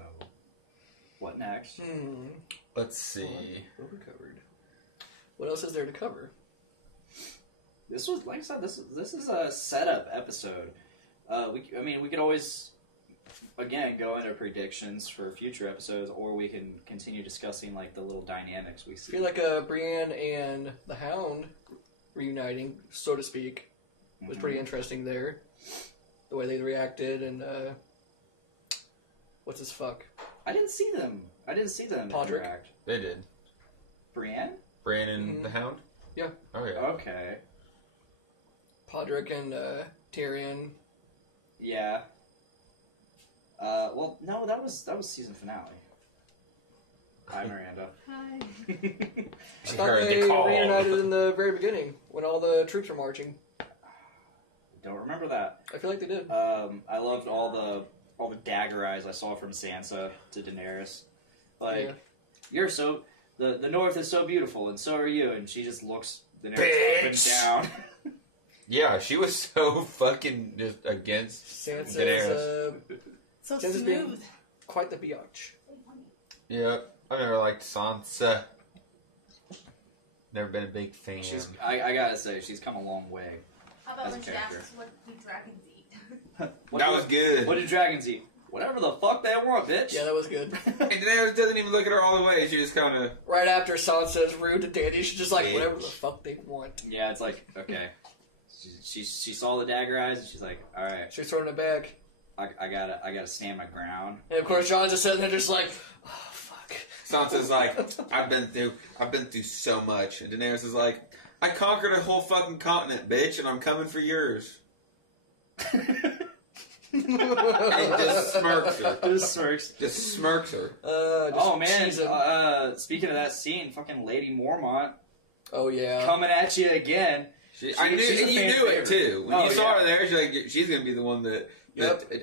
what next? Let's see. What we covered. What else is there to cover? This was, like I said, this is a setup episode. We could always, again, go into predictions for future episodes, or we can continue discussing like the little dynamics we I see. feel like Brienne and the Hound reuniting, so to speak, was pretty interesting there. The way they reacted and what's his fuck? I didn't see them Podrick? interact. They did. Brienne? Bran and the Hound? Yeah. Oh, yeah. Okay. Podrick and Tyrion. Yeah. Well, no, that was season finale. Hi, Miranda. Hi. I She thought heard they the call. reunited in the very beginning when all the troops were marching. Don't remember that. I feel like they did. I loved all the dagger eyes I saw from Sansa to Daenerys. Like, Yeah. you're so the North is so beautiful, and so are you. And she just looks Daenerys up and Bitch. down. Yeah, she was so fucking just against Sansa's Daenerys. So Sansa's being smooth. quite the biatch. Yeah, I never liked Sansa. Never been a big fan. I gotta say, she's come a long way. How about As a when she character. asks what do dragons eat? That was good. What do dragons eat? Whatever the fuck they want, bitch. Yeah, that was good. And Daenerys doesn't even look at her all the way. She just kind of... Right after Sansa's rude to Dany, she's just like, Bitch. whatever the fuck they want. Yeah, it's like, okay. She saw the dagger eyes, and she's like, all right, She's throwing it back. I gotta stand my ground. And of course, John's just sitting there just like, oh, fuck. Sansa's like, I've been through so much. And Daenerys is like, I conquered a whole fucking continent, bitch, and I'm coming for yours. And just smirks her. Just smirks. Just smirks her. Just Oh man! cheesing. Speaking of that scene, fucking Lady Mormont Oh, yeah. coming at you again. I knew, she's a and you fan knew it favorite. too. When Oh, you saw yeah. her there, she's gonna be the one that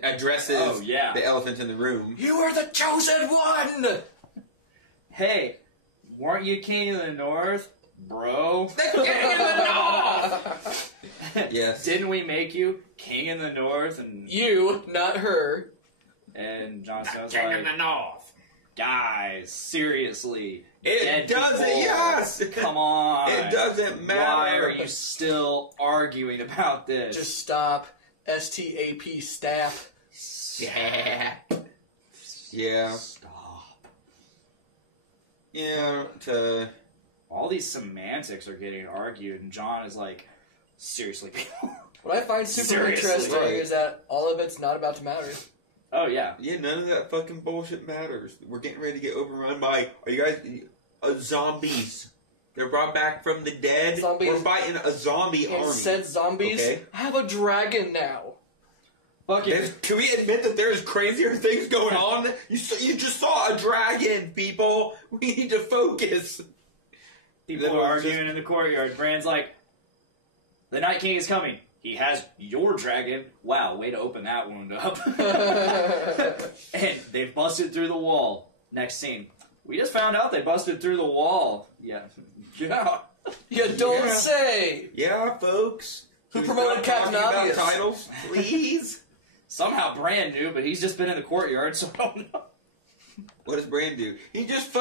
addresses Oh, yeah. the elephant in the room. You are the chosen one! Hey, weren't you king of the North, bro? Yes. Didn't we make you king in the North? And You, not her. Jon Snow's like, North. guys, seriously, It dead doesn't. people, Yes. come on. It doesn't matter. Why are you still arguing about this? Just stop. STAP, stap. Yeah. Yeah. stop. Yeah. To All these semantics are getting argued, and Jon is like, seriously, people. What I find super Seriously. interesting Right. is that all of it's not about to matter. Oh yeah. Yeah, none of that fucking bullshit matters. We're getting ready to get overrun by, are you guys, zombies. They're brought back from the dead. Zombies. We're fighting a zombie army. Said zombies. Okay. I have a dragon now. Can we admit that there's crazier things going on? You just saw a dragon, people. We need to focus. People are arguing in the courtyard. Bran's like, the Night King is coming. He has your dragon. Wow, way to open that wound up. And they've busted through the wall. Next scene. We just found out they busted through the wall. Yeah. Yeah. You don't say. Yeah, folks. Who Can we promoted stop Captain talking about Obvious? titles, please? Somehow Bran knew, but he's just been in the courtyard, so I don't know. What does Bran do? He just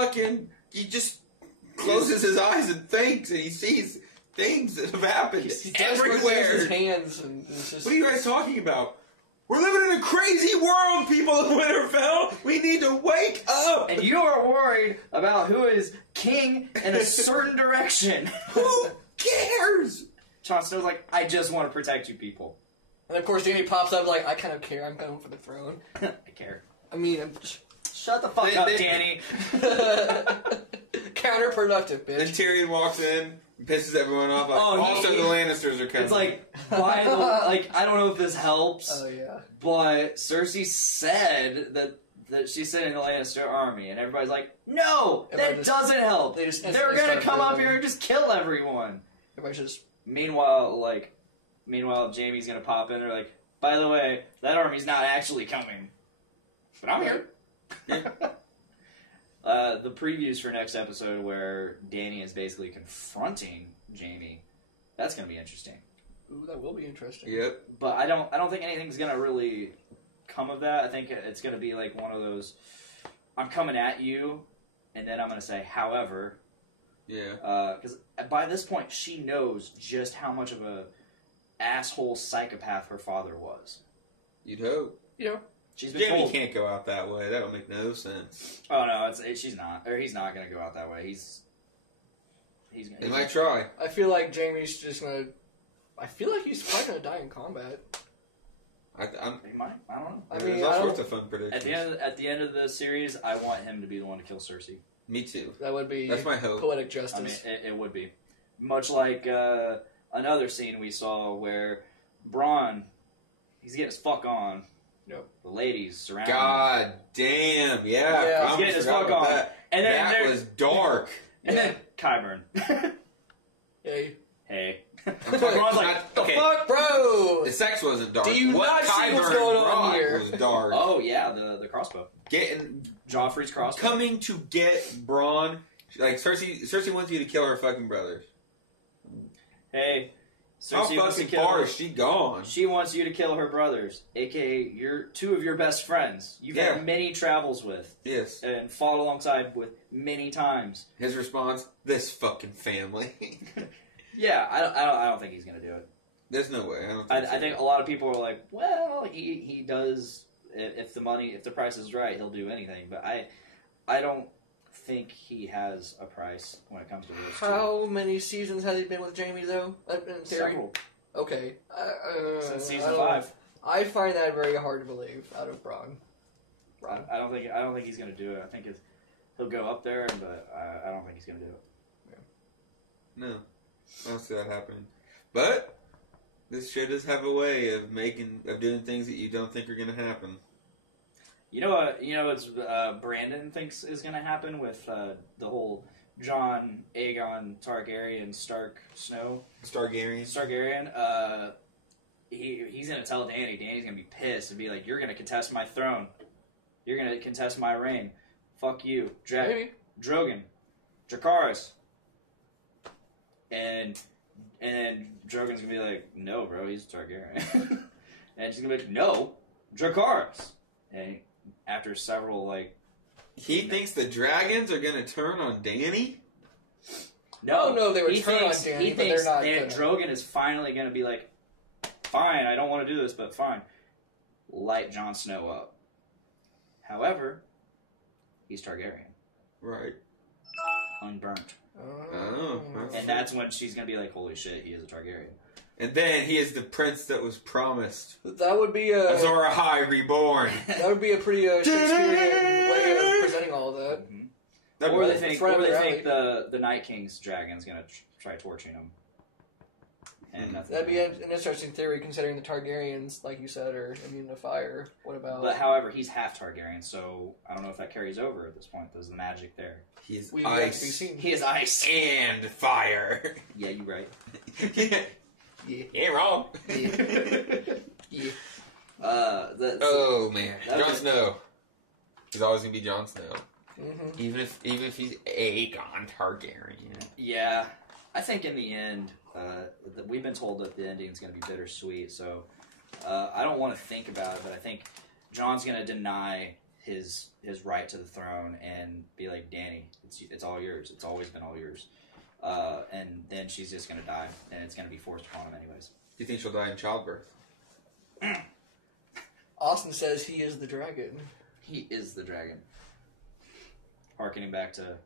closes his eyes and thinks, and he sees things that have happened He desperately uses everywhere. his hands, and it's just. What are you guys talking about? We're living in a crazy world, people of Winterfell. We need to wake up. And you are worried about who is king in a certain direction. Who cares? Jon Snow's like, I just want to protect you people. And of course, Danny pops up like, I kind of care. I'm going for the throne. I care. I mean, Shut the fuck up, Danny. counterproductive, Then bitch. Tyrion walks in, pisses everyone off. Like, also, the Lannisters are coming. It's like, why the, like, I don't know if this helps, Oh yeah. but Cersei said that she's sending the Lannister army, and everybody's like, no, Everybody that just- doesn't help. they just They're instantly gonna start come up building. here and just kill everyone. Everybody's just. Meanwhile, Jaime's gonna pop in. They're like, by the way, that army's not actually coming, but I'm here. The previews for next episode where Dany is basically confronting Jaime. That's gonna be interesting. Ooh, that will be interesting. Yep. But I don't think anything's gonna really come of that. I think it's gonna be like one of those, I'm coming at you, and then I'm gonna say, however, Yeah. because by this point she knows just how much of a asshole psychopath her father was. You'd hope. You know. She's been Jamie told. can't go out that way. That'll make no sense. Oh no, she's not, or he's not gonna go out that way. He's They might try. I feel like Jamie's just gonna. I feel like he's probably gonna die in combat. he might. I don't know. I There's mean, all I sorts don't- of fun predictions. At the end of the series, I want him to be the one to kill Cersei. Me too. That would be. That's my hope. Poetic I mean, justice. it would be much like another scene we saw where Bronn, he's getting his fuck on. Yep. The ladies surround him. God damn. Yeah. Yeah. I He's almost getting his forgot fuck about on. that. And then That there- was dark. And then Qyburn. Hey, Hey. talking- Bronn's like, the okay. fuck? bro. The sex wasn't dark. Do you what not see what's Qyburn going on brought here? was dark. Oh yeah, the crossbow. Getting Joffrey's crossbow. coming to get Braun. Like Cersei wants you to kill her fucking brothers. Hey, How Cersei wants to fucking kill far her. is she gone? She wants you to kill her brothers, aka two of your best friends. You've Yeah. had many travels with Yes. and fought alongside with many times. His response: "This fucking family." Yeah, I don't think he's gonna do it. There's no way. I think a lot of people are like, well, he does if the price is right, he'll do anything. But I don't think he has a price when it comes to those How many seasons has he been with Jamie though? In two. theory? Several Okay. since I season don't- 5. I find that very hard to believe out of Braun. I don't think he's gonna do it. I think he'll go up there, but I don't think he's gonna do it. No, I don't see that happening. But this show does have a way of doing things that you don't think are going to happen. You know what Brandon thinks is gonna happen with the whole Jon, Aegon, Targaryen, Stark, Snow. Stargarian. He's gonna tell Dany. Dany's gonna be pissed and be like, "You're gonna contest my throne. You're gonna contest my reign. Fuck you, Maybe. Drogon, Dracarys." And then Drogon's gonna be like, "No, bro, he's a Targaryen." And she's gonna be like, "No, Dracarys." And after several He thinks the dragons are going to turn on Dany? No, they would he turn thinks, on Dany, he but they're thinks not that gonna. Drogon is finally gonna be like, "Fine, I don't want to do this, but fine." Light Jon Snow up. However, he's Targaryen, Right. unburnt, Oh, Oh. that's and that's when she's gonna be like, "Holy shit, he is a Targaryen." And then he is the prince that was promised. That would be a Azor Ahai reborn. that would be a pretty Shakespearean way of presenting all of that. Or they It's think, right up their think the Night King's dragon's gonna try torching him. And nothing. That'd be an interesting theory, considering the Targaryens, like you said, are immune to fire. What about? But however, he's half Targaryen, so I don't know if that carries over at this point. There's the magic there. He's We've yet to be ice seen. He is ice. and fire. Yeah, you're right. Yeah. Ain't wrong. Yeah. Oh man, That Jon was- Snow. He's always gonna be Jon Snow, Mm-hmm. even if he's Aegon Targaryen. Yeah, I think in the end, we've been told that the ending's going to be bittersweet. So I don't want to think about it, but I think Jon's going to deny his right to the throne and be like, Dany, it's all yours. It's always been all yours. And then she's just going to die, and it's going to be forced upon him anyways. Do you think she'll die in childbirth? Austin says he is the dragon. He is the dragon. Harkening back to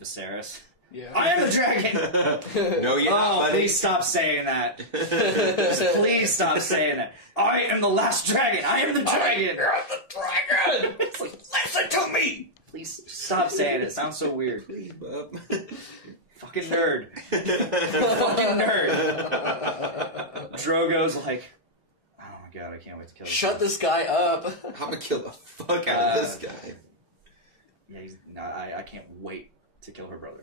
Viserys. Yeah. I am the dragon! No, you're not, Oh, buddy. please stop saying that. Just please stop saying that. I am the last dragon. I am the dragon. You're the dragon. It's like, listen to me. Please stop saying it. It sounds so weird. Please, bub. Fucking nerd. Fucking nerd. Drogo's like, oh my god, I can't wait to kill this Shut guy. this guy up. I'm gonna kill the fuck out of this guy. Yeah, I can't wait to kill her brother.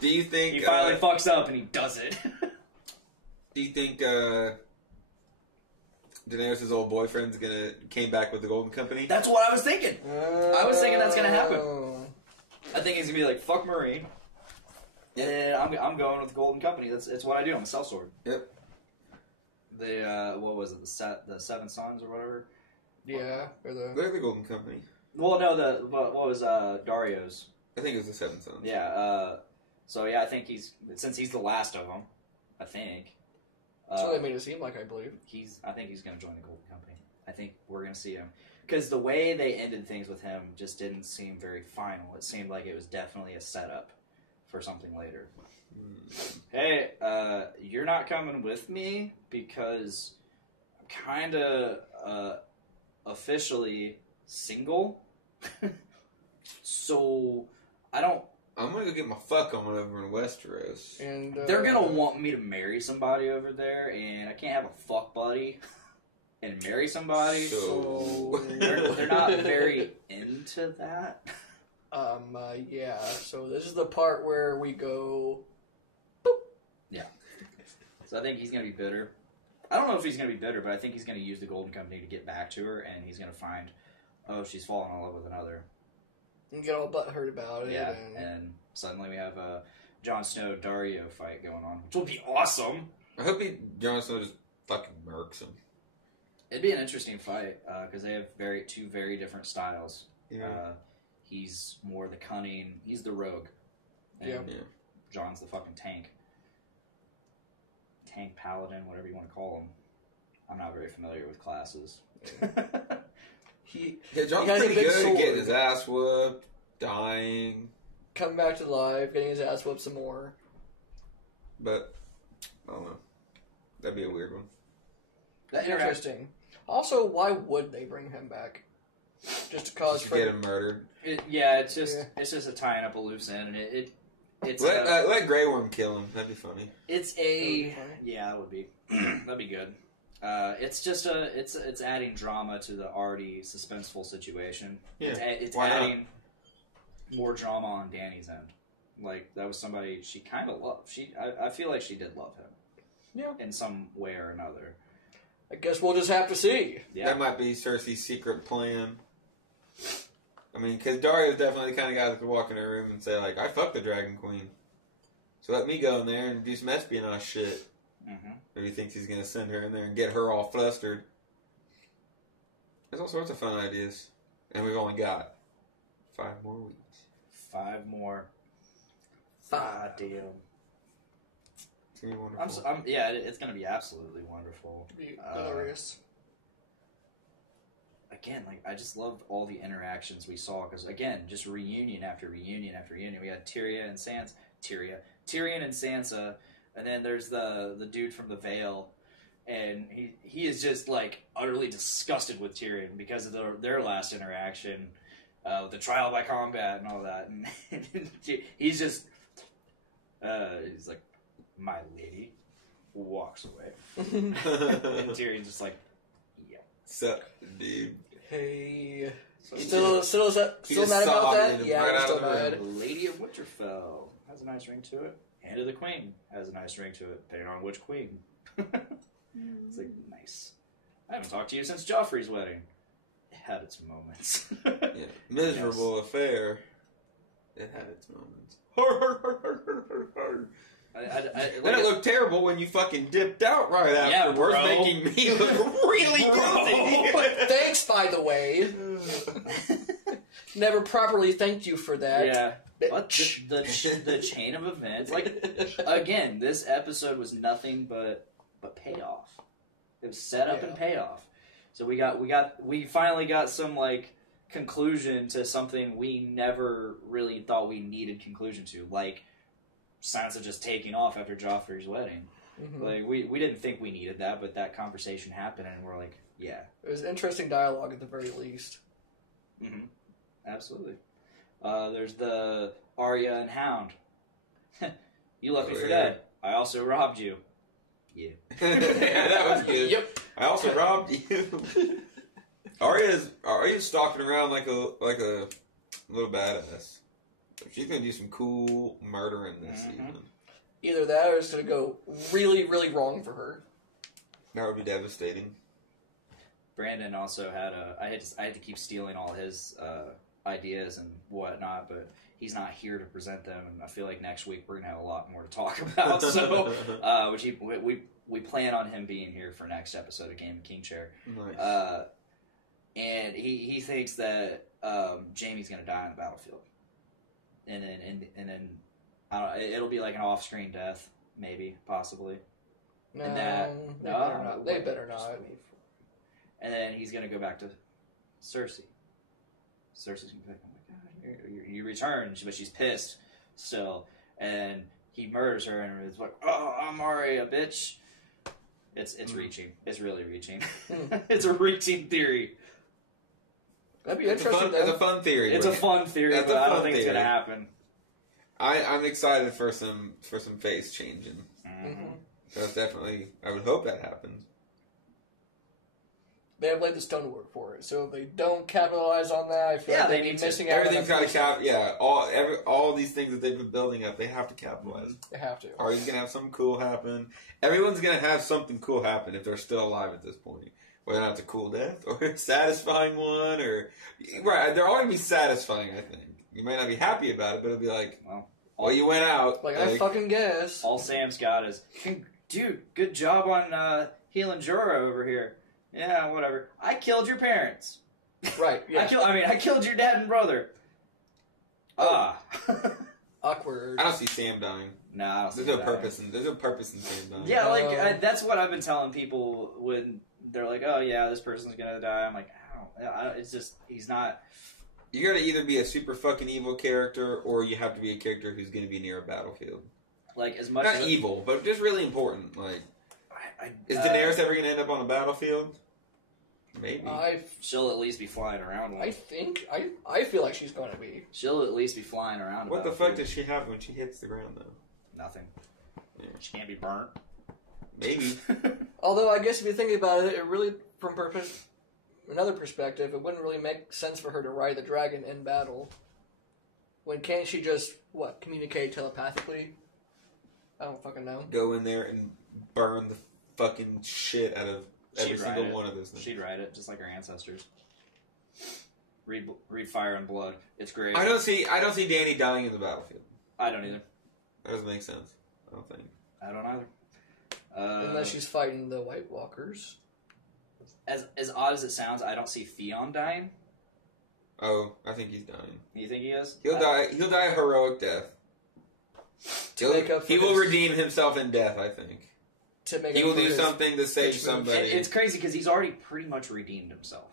Do you think He finally fucks up and he does it. Do you think Daenerys' old boyfriend's came back with the Golden Company? That's what I was thinking. I was thinking that's gonna happen. Oh. I think he's gonna be like, fuck Marine. And I'm going with the Golden Company. It's what I do. I'm a sellsword. Yep. The what was it? The Seven Sons or whatever. Yeah. Or the They're the Golden Company. Well, no, what was Dario's? I think it was the Seven Sons. Yeah. So yeah, I think since he's the last of them. I think. that's what they made it seem like, I believe. I think he's going to join the Golden Company. I think we're going to see him. Because the way they ended things with him just didn't seem very final. It seemed like it was definitely a setup for something later. Hey, you're not coming with me because I'm kind of officially single. So I don't... I'm gonna go get my fuck on over in Westeros. And They're gonna want me to marry somebody over there, and I can't have a fuck buddy and marry somebody. So They're not very into that. Yeah. So this is the part where we go. So I think he's gonna be bitter. I don't know if he's gonna be bitter, but I think he's gonna use the Golden Company to get back to her, and he's gonna find, oh, she's fallen in love with another. And get all butthurt about it. Yeah, And and suddenly we have a Jon Snow Dario fight going on, which will be awesome. I hope Jon Snow just fucking murks him. It'd be an interesting fight because they have two very different styles. Yeah. He's more the cunning. He's the rogue. And Yeah. John's the fucking tank. Tank paladin, whatever you want to call him. I'm not very familiar with classes. he Yeah, Jon's He has a pretty big good at sword. getting his ass whooped, dying, coming back to life, getting his ass whooped some more. but I don't know. That'd be a weird one. That interaction. Interesting. Also, why would they bring him back? Just to cause Just get him murdered. It's just a tying up a loose end, and it's Let Grey Worm kill him. That'd be funny. it's That would be a funny. yeah, that would be that'd be good. It's just it's adding drama to the already suspenseful situation. Yeah, It's why not? adding more drama on Dany's end. Like that was somebody she kind of loved. I feel like she did love him. Yeah. In some way or another. I guess we'll just have to see. Yeah. That might be Cersei's secret plan. I mean, because Dario's definitely the kind of guy that could walk in a room and say, like, I fucked the Dragon Queen. So let me go in there and do some espionage shit. Mm-hmm. Maybe he thinks he's going to send her in there and get her all flustered. There's all sorts of fun ideas. And we've only got 5 more weeks. 5 more. Damn. It's going to be wonderful. It's going to be absolutely wonderful. Be glorious. Again, like I just loved all the interactions we saw because again, just reunion after reunion after reunion. We had Tyrion and Sansa And then there's the dude from the Vale, and he is just like utterly disgusted with Tyrion because of their last interaction, the trial by combat and all that. And he's just he's like, my lady walks away, and Tyrion's just like, yeah, Sup, dude. Hey. So Still mad about that? Yeah, I'm still mad. the Lady of Winterfell has a nice ring to it. Hand of the Queen has a nice ring to it, depending on which queen. It's like, nice. I haven't talked to you since Joffrey's wedding. It had its moments. Yeah. Miserable affair. It had its moments. Then it looked terrible when you fucking dipped out right afterwards, bro. making me look really guilty. Thanks, by the way. Never properly thanked you for that. Yeah. But the chain of events, like, again, this episode was nothing but payoff. It was set up and payoff. So we finally got some like conclusion to something we never really thought we needed conclusion to, like Sansa just taking off after Joffrey's wedding. Mm-hmm. Like we didn't think we needed that, but that conversation happened, and we're like, yeah, It was interesting dialogue at the very least. mm-hmm. Absolutely. There's the Arya and Hound. You left me for dead. I also robbed you. Yeah. Yeah, that was good. Yep. I also robbed you. Arya's stalking around like a little badass. She's gonna do some cool murdering this season. Either that or it's going to go really, really wrong for her. That would be devastating. Brandon also had I had to keep stealing all his ideas and whatnot, but he's not here to present them, and I feel like next week we're gonna have a lot more to talk about. So, we plan on him being here for next episode of Game of King Chair. Nice. And he thinks that Jaime's gonna die on the battlefield, and then I don't know, it'll be like an off-screen death, maybe, possibly. No, And that they better not. And then he's gonna go back to Cersei. Cersei's gonna be like, oh my god, you returned, but she's pissed still. And he murders her, and it's like, oh, I'm Arya, bitch. It's reaching. It's really reaching. It's a reaching theory. That'd be It's interesting. a fun theory. It's a fun theory, That's but a I don't fun think it's theory. gonna happen. I'm excited for some face changing. Mm-hmm. That's definitely. I would hope that happens. They have laid the stonework for it, so if they don't capitalize on that, I feel Yeah, like they they'd be need to. missing out. Everything's on got to that. Yeah, all these things that they've been building up, they have to capitalize. They have to. Arya's gonna have something cool happen. Everyone's gonna have something cool happen if they're still alive at this point. Whether or not it's a cool death or a satisfying one, or right, they're all gonna be satisfying. I think you might not be happy about it, but it'll be like, well, you went out. Like, I fucking guess. All Sam's got is, dude, good job on healing Jorah over here. Yeah, whatever. I killed your parents. Right. Yeah. I killed your dad and brother. Awkward. I don't see Sam dying. No, I don't see There's no that. purpose in Sam dying. Yeah, like that's what I've been telling people when they're like, "Oh yeah, this person's gonna die." I'm like, I don't. It's just he's not. You gotta either be a super fucking evil character, or you have to be a character who's gonna be near a battlefield. Like as much Not as evil, but just really important. Like, is Daenerys ever gonna end up on a battlefield? Maybe. she'll at least be flying around one. I think I feel like she's going to be. She'll at least be flying around. What the about fuck it. does she have when she hits the ground, though? Nothing. Yeah. She can't be burnt. Maybe. Although I guess if you think about it, it really, from another perspective, it wouldn't really make sense for her to ride the dragon in battle. When can't she just communicate telepathically? I don't fucking know. Go in there and burn the fucking shit out of every She'd ride single it. one of those things. She'd ride it just like her ancestors. Read Fire and Blood. It's great. I don't see Dany dying in the battlefield. I don't either. That doesn't make sense. I don't think. I don't either. Unless she's fighting the White Walkers. As odd as it sounds, I don't see Theon dying. Oh, I think he's dying. You think he is? He'll die. He'll die a heroic death. He will redeem himself in death. I think To make he up will for do his something to save bitch move. somebody. It's crazy because he's already pretty much redeemed himself.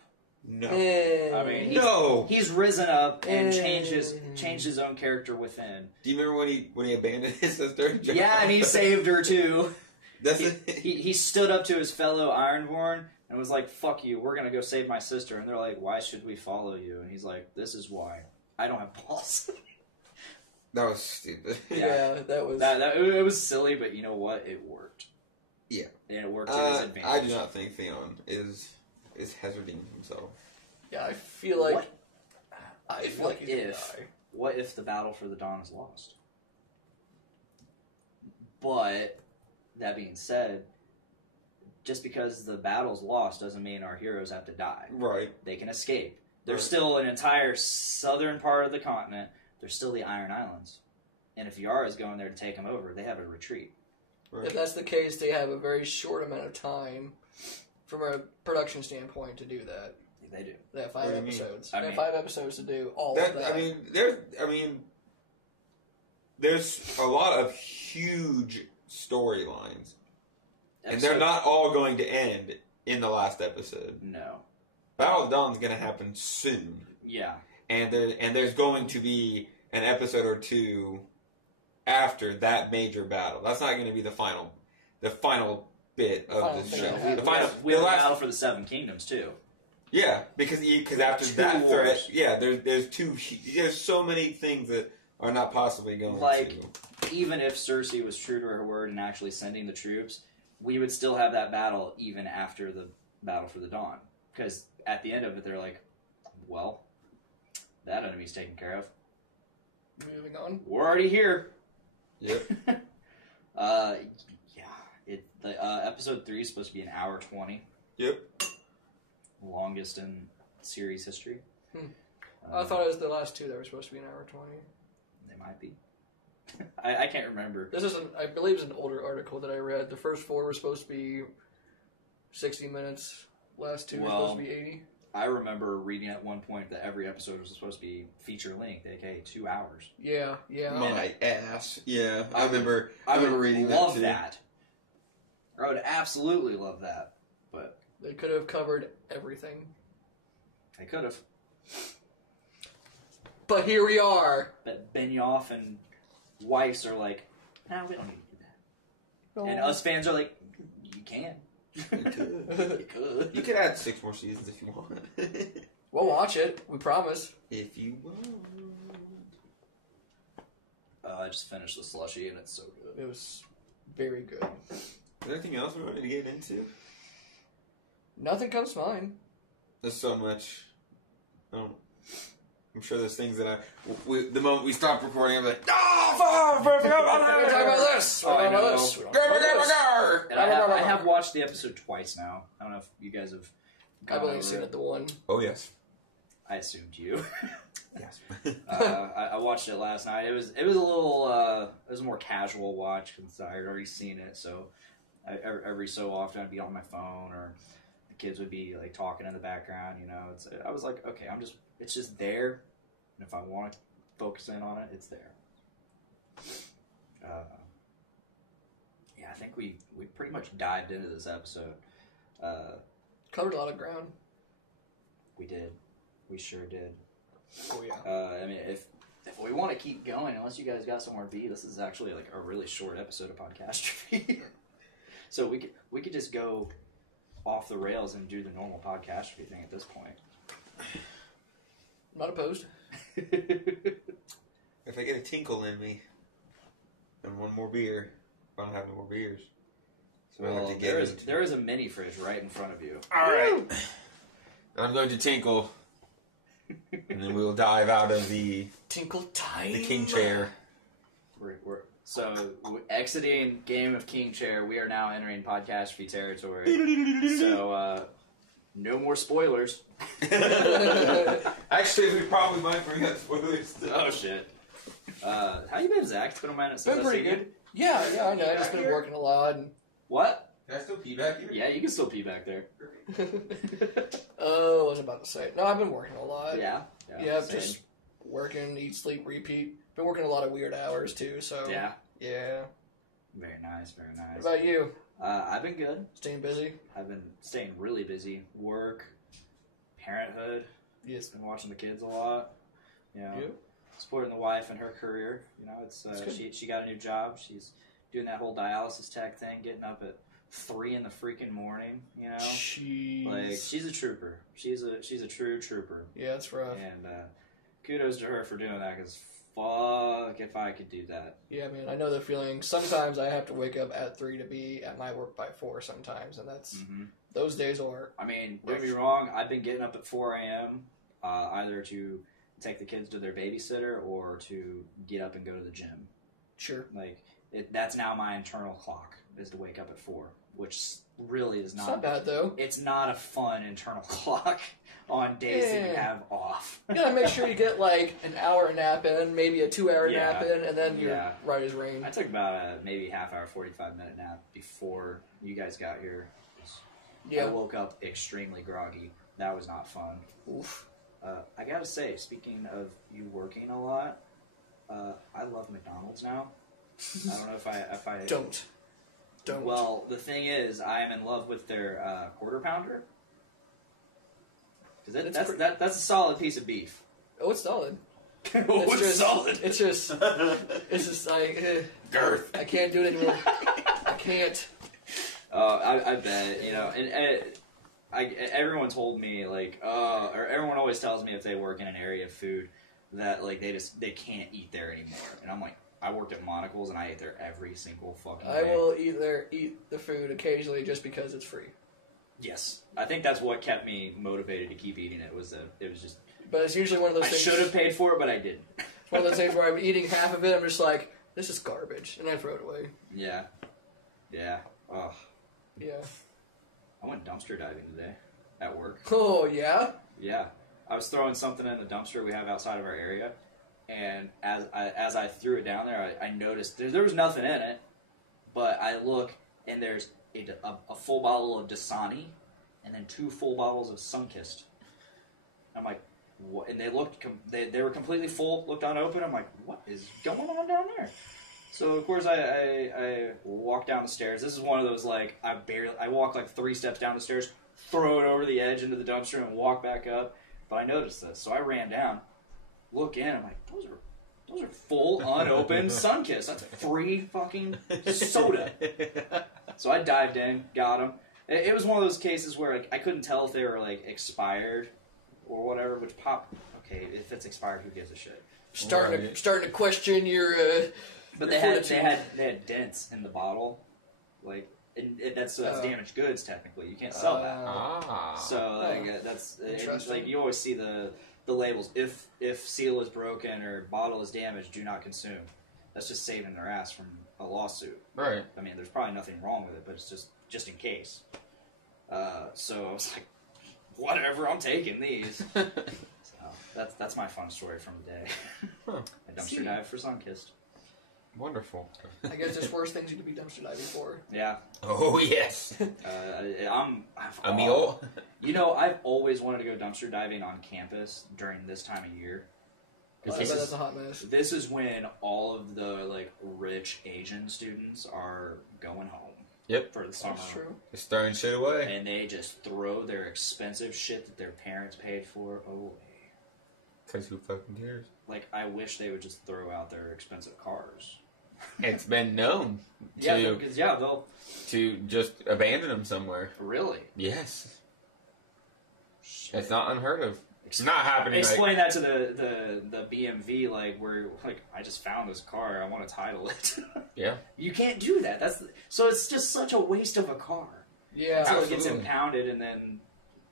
No. I mean, No. he's risen up and changed his own character within. Do you remember when he abandoned his sister? Yeah, and he saved her too. That's it. He stood up to his fellow Ironborn and was like, "Fuck you, we're gonna go save my sister." And they're like, "Why should we follow you?" And he's like, "This is why. I don't have balls." That was stupid. Yeah, that was. It was silly, but you know what? It worked. Yeah. And it worked to his advantage. I do not think Theon has redeemed himself. Yeah, I feel like. What? I feel like he's gonna die. What if the battle for the Dawn is lost? But that being said, just because the battle's lost doesn't mean our heroes have to die. Right. They can escape. There's Right. still an entire southern part of the continent. There's still the Iron Islands. And if Yara is going there to take them over, they have a retreat. Right. If that's the case, they have a very short amount of time from a production standpoint to do that. They do. They have 5 What do you mean? episodes. I They have mean- 5 episodes to do all of that. There's a lot of huge storylines, and they're Episode- not all going to end in the last episode. No. Battle of Dawn's going to happen soon, Yeah. and there's going to be an episode or two after that major battle. That's not going to be the final bit of Final the thing show. that The happens. final, We the have a last, battle for the Seven Kingdoms, too. yeah, because after Two that threat, wars. yeah, there's so many things that are not possibly going Like- to. Even if Cersei was true to her word and actually sending the troops, we would still have that battle even after the battle for the Dawn. Because at the end of it, they're like, well, that enemy's taken care of. Moving on. We're already here. Yep. Episode 3 is supposed to be an hour 20. Yep. Longest in series history. I thought it was the last 2 that were supposed to be an hour 20. They might be. I can't remember. This is, I believe, it's an older article that I read. The first 4 were supposed to be 60 minutes. Last 2 were Well, supposed to be 80. I remember reading at one point that every episode was supposed to be feature length, aka 2 hours. Yeah. My ass. Yeah, I would- remember would reading love that too. that. I would absolutely love that, but They could have covered everything. I could have. But here we are. But Benioff and Weiss are like, nah, we don't need to do that. And us fans are like, you can. You could. You could. You could add 6 more seasons if you want. We'll watch it. We promise. If you want. I just finished the slushy and it's so good. It was very good. Is there anything else we wanted to get into? Nothing comes to mind. There's so much. I'm sure there's things that the moment we stop recording, I'm like, oh, fuck! We're talking about this. Oh, I We're talking about know. this. We're talking about this. And I have watched the episode twice now. I don't know if you guys have. I've gone only over seen it the one. Oh, yes. I assumed you. Yes. I watched it last night. It was a little. It was a more casual watch since I had already seen it. So every so often I'd be on my phone or the kids would be like talking in the background. You know, I was like, okay, it's just there, and if I want to focus in on it, it's there. Yeah, I think we pretty much dived into this episode. Covered a lot of ground. We did. We sure did. Oh yeah. I mean, if we want to keep going, unless you guys got somewhere to be, this is actually like a really short episode of Podcastrophe. So we could just go off the rails and do the normal Podcastrophe thing at this point. Not opposed. If I get a tinkle in me and one more beer, I don't have no more beers. So I have Well, to get into there is a mini fridge right in front of you. All right. I'm going to tinkle, and then we will dive out of the Tinkle time. king chair. We're exiting Game of King Chair. We are now entering Podcastrophe territory. So no more spoilers. Actually, we probably might bring up spoilers. Oh shit. How you been, Zach? It's been a minute since Been I've pretty seen you. good. Yeah, I know. I've just been working a lot. And What? Can I still pee back here? Yeah, you can still pee back there. oh, I was about to say. No, I've been working a lot. Yeah. Yeah, same. just working, eat, sleep, repeat. Been working a lot of weird hours too. So Yeah. yeah. Very nice, very What nice. about you? I've been good. Staying busy? I've been staying really busy. Work, parenthood. Yes. Been watching the kids a lot. You know, Yep. supporting the wife and her career. You know, it's she got a new job. She's doing that whole dialysis tech thing, getting up at 3 in the freaking morning. You know, Jeez. like she's a trooper. She's a true trooper. Yeah, it's rough. And kudos to her for doing that, because fuck if I could do that. Yeah, man, I know the feeling. Sometimes I have to wake up at 3 to be at my work by 4 sometimes, and that's those days are... I mean, don't get me wrong, I've been getting up at 4 a.m. Either to take the kids to their babysitter or to get up and go to the gym. Sure. Like, that's now my internal clock, is to wake up at 4, which really is It's not bad, though. It's not a fun internal clock on days that you have off. You gotta make sure you get like an hour nap in, maybe a 2-hour nap in, and then you're right as rain. I took about a maybe half-hour, 45-minute nap before you guys got here. Yeah. I woke up extremely groggy. That was not fun. Oof. I gotta say, speaking of you working a lot, I love McDonald's now. I don't know if I Don't. Well, the thing is, I am in love with their quarter pounder. Because that's a solid piece of beef. Oh, it's solid. It's solid. It's just like girth. I can't do it anymore. I can't. I bet, you know, and everyone told me like, or everyone always tells me if they work in an area of food that like they can't eat there anymore, and I'm like, I worked at Monocle's and I ate there every single fucking day. I will eat the food occasionally just because it's free. Yes, I think that's what kept me motivated to keep eating it. Was that it was just. But it's usually one of those I things. should have paid for it, but I didn't. One of those things where I'm eating half of it. I'm just like, this is garbage, and I throw it away. Yeah. Ugh. Yeah. I went dumpster diving today at work. Oh yeah. Yeah, I was throwing something in the dumpster we have outside of our area, and as I threw it down there, I noticed there was nothing in it, but I look and there's a full bottle of Dasani, and then 2 full bottles of Sunkist. I'm like, what? And they looked, they were completely full, looked unopened. I'm like, what is going on down there? So of course I walk down the stairs. This is one of those like I walk like 3 steps down the stairs, throw it over the edge into the dumpster, and walk back up. But I noticed this, so I ran down, look in. I'm like, those are full unopened Sunkist. That's free fucking soda. So I dived in, got them. It was one of those cases where like, I couldn't tell if they were like expired or whatever. Which okay, if it's expired, who gives a shit? Starting to question your. But they had dents in the bottle, like that's damaged goods. Technically, you can't sell that. So like that's like you always see the labels. If seal is broken or bottle is damaged, do not consume. That's just saving their ass from a lawsuit. Right. I mean, there's probably nothing wrong with it, but it's just in case. So I was like, whatever, I'm taking these. So that's my fun story from the day. I dumpster dive for Sunkist. Wonderful. I guess there's worse things you could be dumpster diving for. Yeah. Oh yes. You know, I've always wanted to go dumpster diving on campus during this time of year. That's a hot mess. This is when all of the like rich Asian students are going home. Yep. For the summer. That's true. Just throwing shit away. And they just throw their expensive shit that their parents paid for away. Because who fucking cares? Like, I wish they would just throw out their expensive cars. It's been known they'll to just abandon them somewhere. Really? Yes. Shit. It's not unheard of. It's not happening. Explain that to the BMV, like where like I just found this car, I want to title it. Yeah. You can't do that. So it's just such a waste of a car. Yeah. Until it gets impounded and then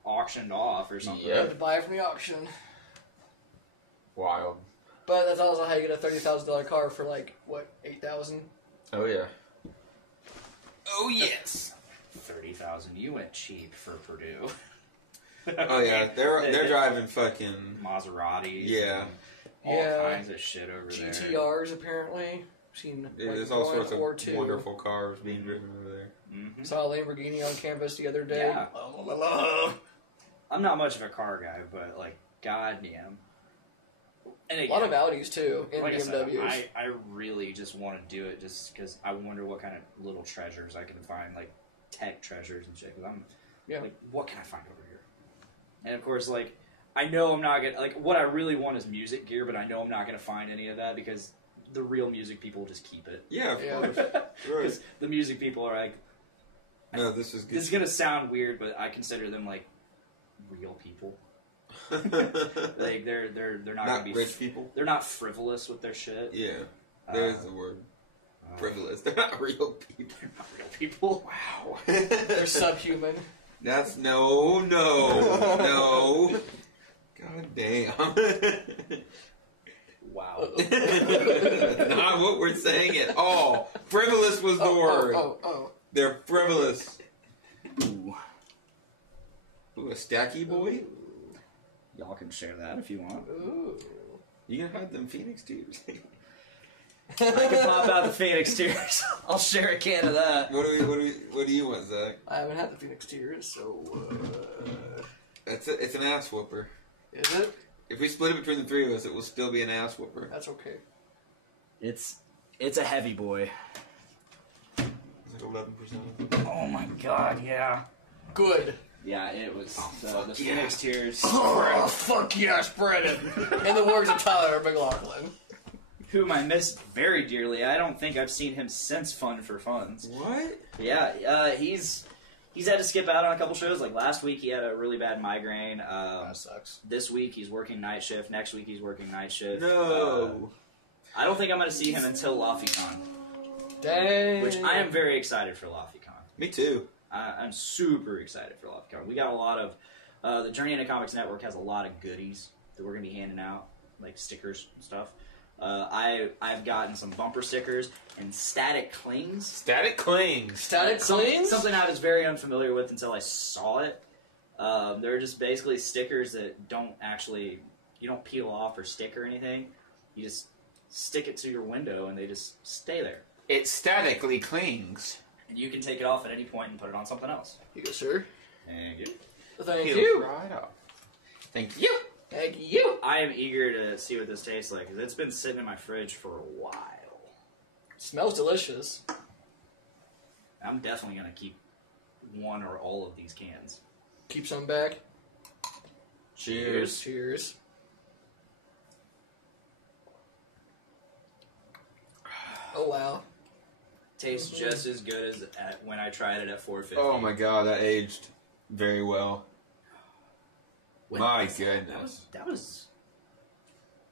auctioned off or something. You have to buy it from the auction. Wild. But that's also how you get a $30,000 car for like what, $8,000? Oh yeah. Oh yes. 30,000. You went cheap for Purdue. Oh yeah, they're driving fucking Maseratis. Yeah. All kinds of shit over there. GTRs apparently. Seen there's all sorts of wonderful cars being driven over there. Mm-hmm. Saw a Lamborghini on campus the other day. Yeah. I'm not much of a car guy, but like goddamn. And again, a lot of Audis too, and like BMWs. I really just want to do it just because I wonder what kind of little treasures I can find, like tech treasures and shit. Because I'm like, what can I find over here? And of course, like, I know I'm not gonna, like, what I really want is music gear, but I know I'm not gonna find any of that because the real music people just keep it. Yeah, of Yeah. course. Because Right. the music people are like, No, this is good. this is gonna sound weird, but I consider them like real people. Like they're not gonna Not be rich people. They're not frivolous with their shit. Yeah, there's the word. Frivolous. They're not real people. They're not real people. Wow. They're subhuman. That's no. God damn. Wow. That's not what we're saying at all. Frivolous was the word. Oh. They're frivolous. Ooh. Ooh, a stacky boy? Y'all can share that if you want. Ooh. You can hide them Phoenix tears. I can pop out the Phoenix tears. I'll share a can of that. What do you want, Zach? I haven't had the Phoenix Tears, so It's an ass whooper. is it? If we split it between the three of us, it will still be an ass whooper. That's okay. It's a heavy boy. It's like 11%. Oh my god, yeah. Good. Yeah, it was the yeah. Phoenix tears. Oh, fuck yes, Brennan. In the words of Tyler McLaughlin. Whom I miss very dearly. I don't think I've seen him since Fun for Funds. What? Yeah, he's had to skip out on a couple shows. Like last week, he had a really bad migraine. That sucks. This week, he's working night shift. Next week, he's working night shift. No. I don't think I'm going to see him until LaFiCon, Dang. which I am very excited for LaFiCon. Me too. I'm super excited for LaFiCon. We got a lot of the Journey into Comics Network has a lot of goodies that we're going to be handing out, like stickers and stuff. I've gotten some bumper stickers and static clings. Static clings. Static clings? Something I was very unfamiliar with until I saw it. They're just basically stickers that you don't peel off or stick or anything. You just stick it to your window and they just stay there. It statically clings. And you can take it off at any point and put it on something else. You go, sir. Thank you. Thank Peels you. right off. Thank you. Thank you. I am eager to see what this tastes like because it's been sitting in my fridge for a while. Smells delicious. I'm definitely going to keep one or all of these cans. Keep some back. Cheers. Cheers. Oh, wow. Tastes just as good as when I tried it at 450. Oh my god, that aged very well. When- My goodness. That was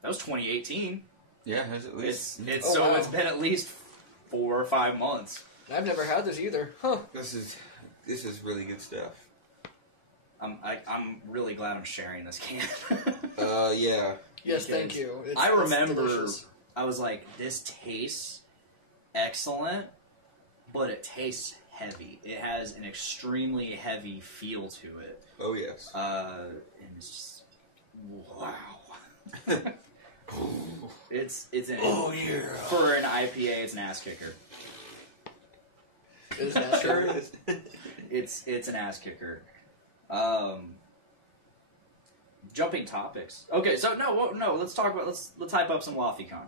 2018. Yeah, has at least. It's Oh, so wow. it's been at least 4 or 5 months. I've never had this either. Huh. This is really good stuff. I'm really glad I'm sharing this can. Yeah. Yes, Because thank you. I It's remember delicious. I was like, this tastes excellent, but it tastes heavy. It has an extremely heavy feel to it. Oh yes. And it's just wow. It's an yeah. for an IPA, it's an ass kicker. It is that Sure sure. is. It's an ass kicker. Jumping topics. Okay, so no. Let's talk about let's hype up some LaFiCon.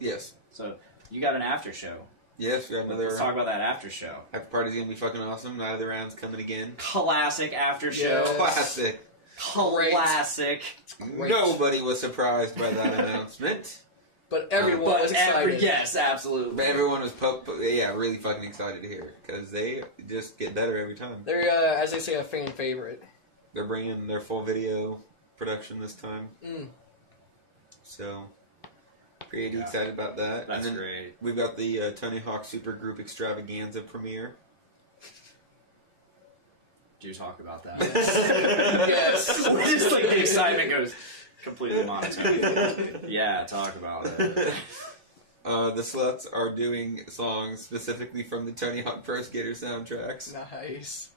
Yes. So you got an after show. Yes, we have another. Let's talk about that after show. After party's gonna be fucking awesome. Night of the Round's coming again. Classic after show. Yes. Classic. Classic. Great. Nobody was surprised by that announcement. But everyone was excited. Yes, absolutely. But everyone was really fucking excited to hear because they just get better every time. They're, as they say, a fan favorite. They're bringing their full video production this time, Mm. so pretty Yeah. excited about that. That's and then great. We've got the Tony Hawk Supergroup Extravaganza premiere. Do talk about that. Yes. Just like the excitement goes completely monotone. Yeah, talk about it. The Sluts are doing songs specifically from the Tony Hawk Pro Skater soundtracks. Nice.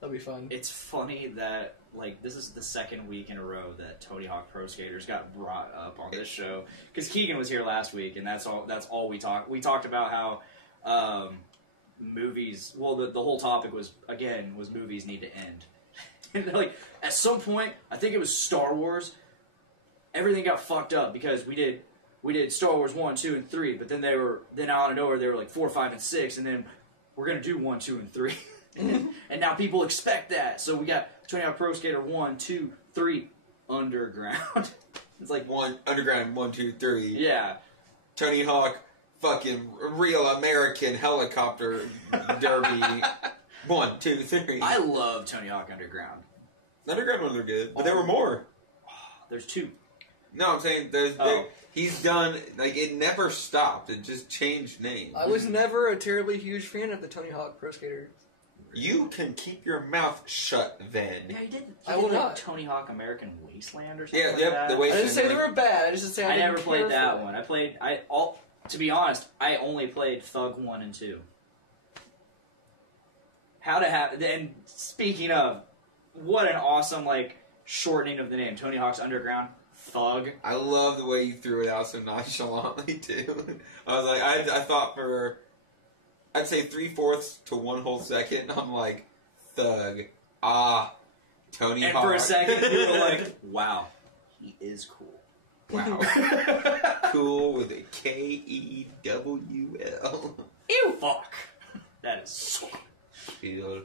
That'll be fun. It's funny that like this is the second week in a row that Tony Hawk Pro Skaters got brought up on this show because Keegan was here last week and that's all we talked. We talked about how movies. Well, the whole topic was movies need to end. And like at some point, I think it was Star Wars. Everything got fucked up because we did Star Wars 1, 2, and 3, but then out of nowhere they were like 4, 5, and 6, and then we're gonna do 1, 2, and 3. And now people expect that. So we got Tony Hawk Pro Skater 1, 2, 3, Underground. It's like, One Underground 1, 2, 3. yeah. Tony Hawk, fucking real American helicopter derby. 1, 2, 3. I love Tony Hawk Underground. Underground ones are good, but there were more. There's 2. No, I'm saying he's done, like, it never stopped. It just changed names. I was never a terribly huge fan of the Tony Hawk Pro Skater. You can keep your mouth shut then. Yeah, he did. I will like not. Tony Hawk American Wasteland or something Yeah, like yep, that. the I Wasteland. didn't say they were bad. I just didn't say I never didn't played care that for one. To be honest, I only played Thug 1 and 2. And speaking of, what an awesome, like, shortening of the name. Tony Hawk's Underground, Thug. I love the way you threw it out so nonchalantly, too. I was like, I thought for, I'd say 3/4 to 1 whole second, I'm like, Thug. Tony And Hawk. for a second, you were like, wow, he is cool. Wow. Cool with a Kewl. Ew, fuck. That is so... Feel.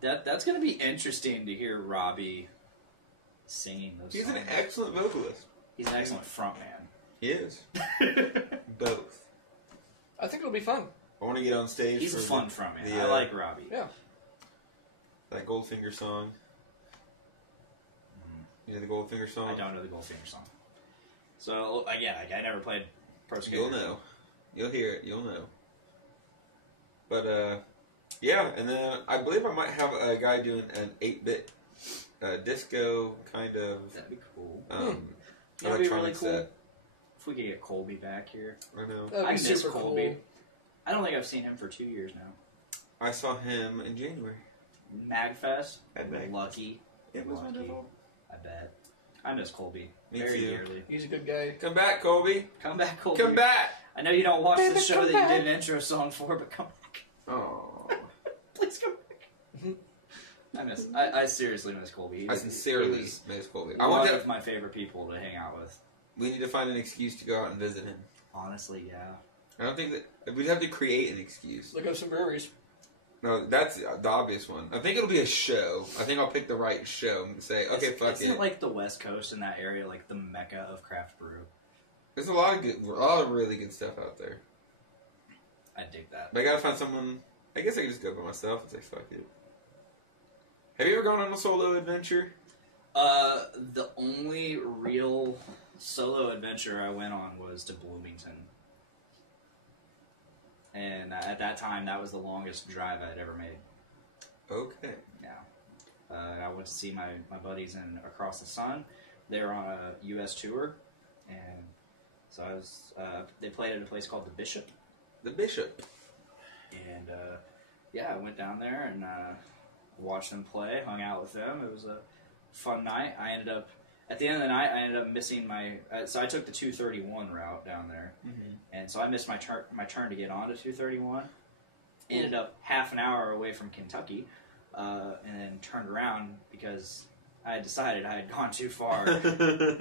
That's going to be interesting to hear Robbie singing those He's songs. an excellent vocalist. He's an excellent frontman. He is. Both. I think it'll be fun. I want to get on stage. He's a for fun frontman. the, I like Robbie. Yeah. that Goldfinger song. You know the Goldfinger song? I don't know the Goldfinger song. So, again, I never played Pro Skater. You'll know. You'll hear it. You'll know. But, yeah, and then I believe I might have a guy doing an 8-bit disco kind of That'd be cool. That'd be really electronic cool. set. If we could get Colby back here. I know. That'd I be miss super Colby. cool. I don't think I've seen him for 2 years now. I saw him in January. Magfest? At Magfest. Lucky. It was Lucky. wonderful. I bet. I miss Colby. Me Very too. dearly. He's a good guy. Come back, Colby. Come back, Colby. Come back. I know you don't watch Baby, the show come that back. you did an intro song for, but come back. Oh. Please come back. I seriously miss Colby. I sincerely He was miss Colby. one I want of to. my favorite people to hang out with. We need to find an excuse to go out and visit him. Honestly, yeah. I don't think that we'd have to create an excuse. Look up some breweries. No, that's the obvious one. I think it'll be a show. I think I'll pick the right show and say, okay, fuck Isn't it. like the West Coast in that area, like the mecca of craft brew? There's a lot of really good stuff out there. I dig that. But I gotta find someone. I guess I could just go by myself and say, fuck it. Have you ever gone on a solo adventure? The only real solo adventure I went on was to Bloomington. And at that time, that was the longest drive I'd ever made. Okay. Yeah. I went to see my buddies in Across the Sun. They were on a U.S. tour. And so I was, they played at a place called The Bishop. The Bishop. And, yeah, I went down there and watched them play, hung out with them. It was a fun night. At the end of the night, I ended up missing my... so I took the 231 route down there. Mm-hmm. And so I missed my turn to get on to 231. Ended up half an hour away from Kentucky. And then turned around because I had decided I had gone too far. I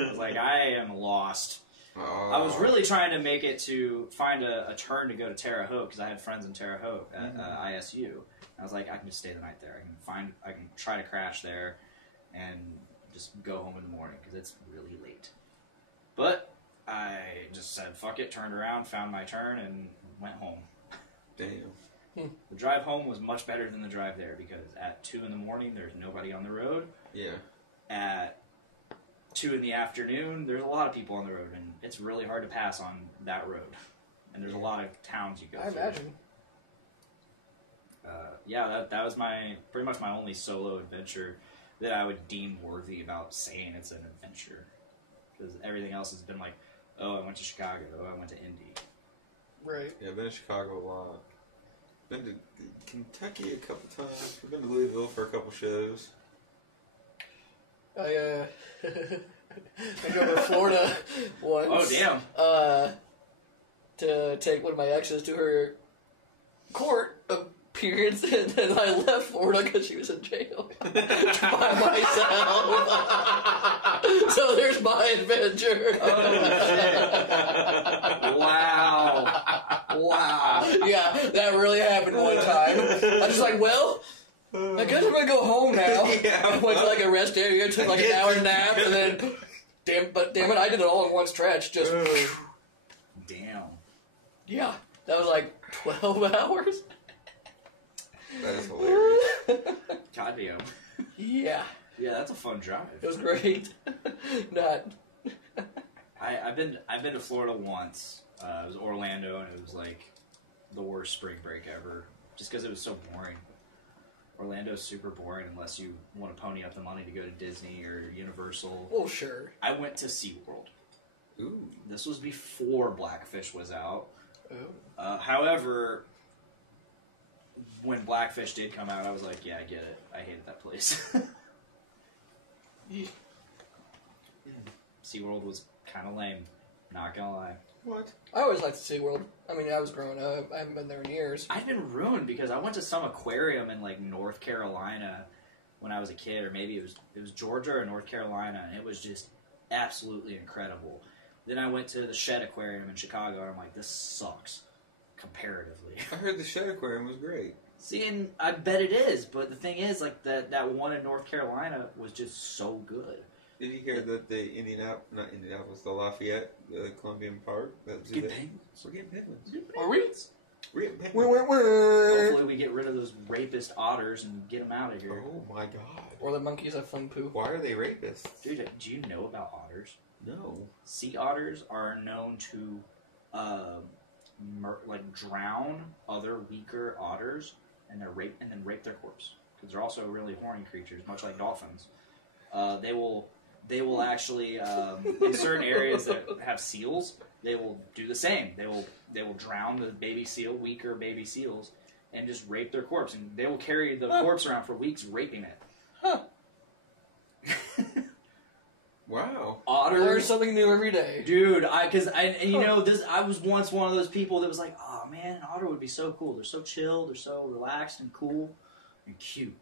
was like, I am lost. Oh. I was really trying to make it to find a turn to go to Terre Haute because I had friends in Terre Haute at ISU. I was like, I can just stay the night there. I can try to crash there and just go home in the morning because it's really late. But I just said, fuck it, turned around, found my turn, and went home. Damn. The drive home was much better than the drive there because at 2 in the morning, there's nobody on the road. Yeah. At 2 in the afternoon, there's a lot of people on the road, and it's really hard to pass on that road. And there's a lot of towns you go I through. imagine. Yeah, that was pretty much my only solo adventure that I would deem worthy about saying it's an adventure. Because everything else has been like, oh, I went to Chicago, oh, I went to Indy. Right. Yeah, I've been to Chicago a lot. Been to Kentucky a couple times. I've been to Louisville for a couple shows. I drove to Florida once. Oh, damn. To take one of my exes to her court appearance, and then I left Florida because she was in jail by myself. So there's my adventure. Wow. Wow. Yeah, that really happened one time. I was just like, well, I guess I'm gonna go home now. Yeah, I went to like a rest area, took like an hour nap, and then, damn it, I did it all in one stretch. Just, Damn. yeah, that was like 12 hours. That is hilarious. Goddamn. Yeah, Yeah, that's a fun drive. it was great. Not. I've been to Florida once. It was Orlando, and it was like the worst spring break ever, just because it was so boring. Orlando's super boring unless you want to pony up the money to go to Disney or Universal. Well, sure. I went to SeaWorld. Ooh. This was before Blackfish was out. Oh. However, when Blackfish did come out, I was like, yeah, I get it. I hated that place. Yeah. SeaWorld was kind of lame, not gonna lie. What? I always liked SeaWorld. I mean, I was growing up. I haven't been there in years. I've been ruined because I went to some aquarium in like North Carolina when I was a kid, or maybe it was Georgia or North Carolina, and it was just absolutely incredible. Then I went to the Shed Aquarium in Chicago, and I'm like, this sucks comparatively. I heard the Shed Aquarium was great. See, and I bet it is, but the thing is, like that one in North Carolina was just so good. Did you hear that the Lafayette, the Columbian Park? That Get penguins. We're getting penguins. Are we? We're getting penguins. Hopefully we get rid of those rapist otters and get them out of here. Oh my god. Or the monkeys have fun poo. Why are they rapists? Dude, do you know about otters? No. Sea otters are known to, drown other weaker otters and then rape their corpse, because they're also really horny creatures, much like dolphins. They will actually in certain areas that have seals, they will do the same. They will drown the weaker baby seals, and just rape their corpse, and they will carry the corpse around for weeks, raping it. Huh. Wow. I learn Otters. something new every day. Dude, I was once one of those people that was like, oh man, an otter would be so cool. They're so chill, they're so relaxed and cool and cute.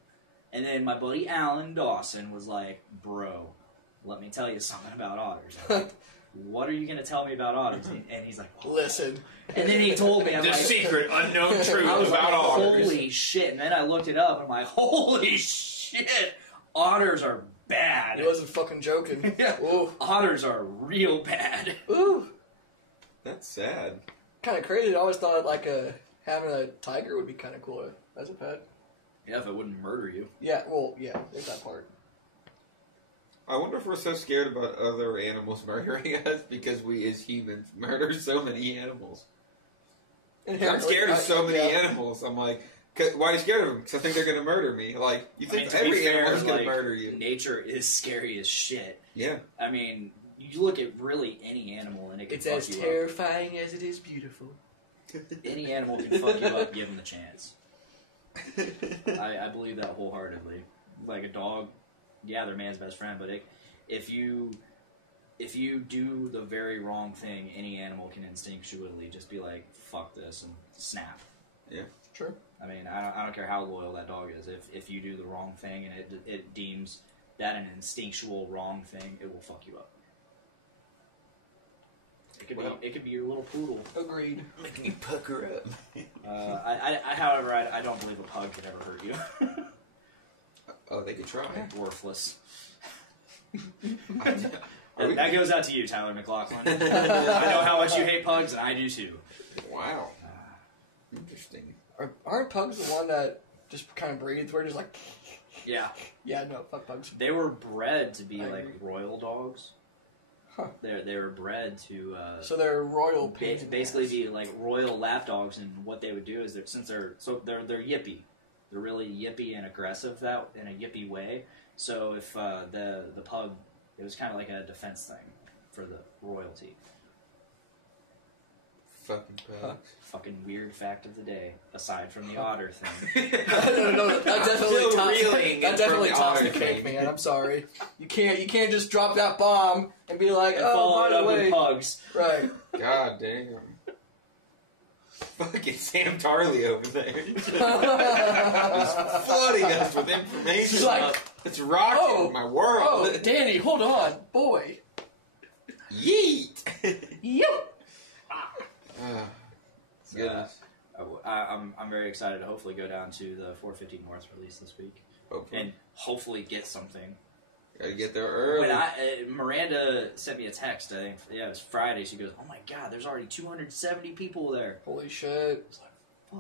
And then my buddy Alan Dawson was like, bro, let me tell you something about otters. I'm like, what are you going to tell me about otters? And he's like, oh. Listen. And then he told me, I'm The like, secret unknown truth I was about like, otters. holy shit. And then I looked it up, and I'm like, holy shit, otters are bad. He wasn't fucking joking. Yeah. Ooh. Otters are real bad. Ooh. That's sad. Kind of crazy. I always thought like having a tiger would be kind of cool as a pet. Yeah, if it wouldn't murder you. Yeah, well, yeah, there's that part. I wonder if we're so scared about other animals murdering us because we as humans murder so many animals. I'm scared of so many animals. I'm like, why are you scared of them? Because I think they're going to murder me. Like, you think to be every fair, animal is going like, to murder you. Nature is scary as shit. Yeah. I mean, you look at really any animal and it can It's fuck as you terrifying as it is beautiful. up. Any animal can fuck you up given the chance. I believe that wholeheartedly. Like a dog, yeah, they're man's best friend, but if you do the very wrong thing, any animal can instinctually just be like, fuck this, and snap. Yeah. Sure. I mean, I don't care how loyal that dog is. If you do the wrong thing and it deems that an instinctual wrong thing, it will fuck you up. It could be your little poodle. Agreed. Making you pucker up. However, I don't believe a pug could ever hurt you. Oh, they could try. Worthless. We- That goes out to you, Tyler McLaughlin. I know how much you hate pugs, and I do too. Wow. Interesting. Aren't pugs the one that just kind of breathes? We're just like, Yeah. yeah, no, fuck pugs. They were bred to be I like agree. royal dogs. Huh. They were bred to So they're royal pigs. basically be like royal lap dogs, and what they would do is they're yippy. They're really yippy and aggressive in a yippy way. So if the pug, it was kind of like a defense thing for the royalty. Fucking pugs. Fucking weird fact of the day, aside from the otter thing. No, that definitely still reeling that definitely from the tops the otter cake, thing. man. I'm sorry. You can't just drop that bomb and be like, And oh, follow by it the up with way, pugs. right? God damn. Fucking Sam Tarley over there. Just flooding us with information. She's like, it's rocking oh, my world. oh, Danny, hold on, boy. Yeet. Yep. So, Goodness. I'm very excited to hopefully go down to the 450 North release this week Hopefully. and hopefully get something. Gotta get there early. When Miranda sent me a text, I think, it was Friday, she goes, oh my god, there's already 270 people there. Holy shit. It's like,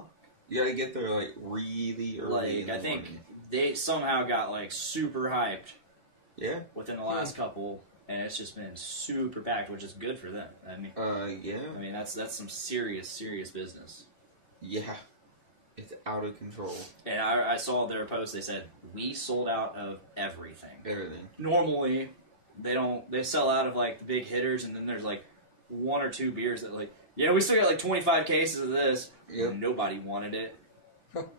fuck. You gotta get there, like, really early. Like, I think they somehow got, like, super hyped Yeah. within the last couple, and it's just been super packed, which is good for them. Yeah. I mean, that's some serious business. Yeah. It's out of control. And I saw their post, they said, we sold out of everything. Everything. Normally, they sell out of, like, the big hitters, and then there's, like, 1 or 2 beers that, like, yeah, we still got, like, 25 cases of this. Yep. Nobody wanted it.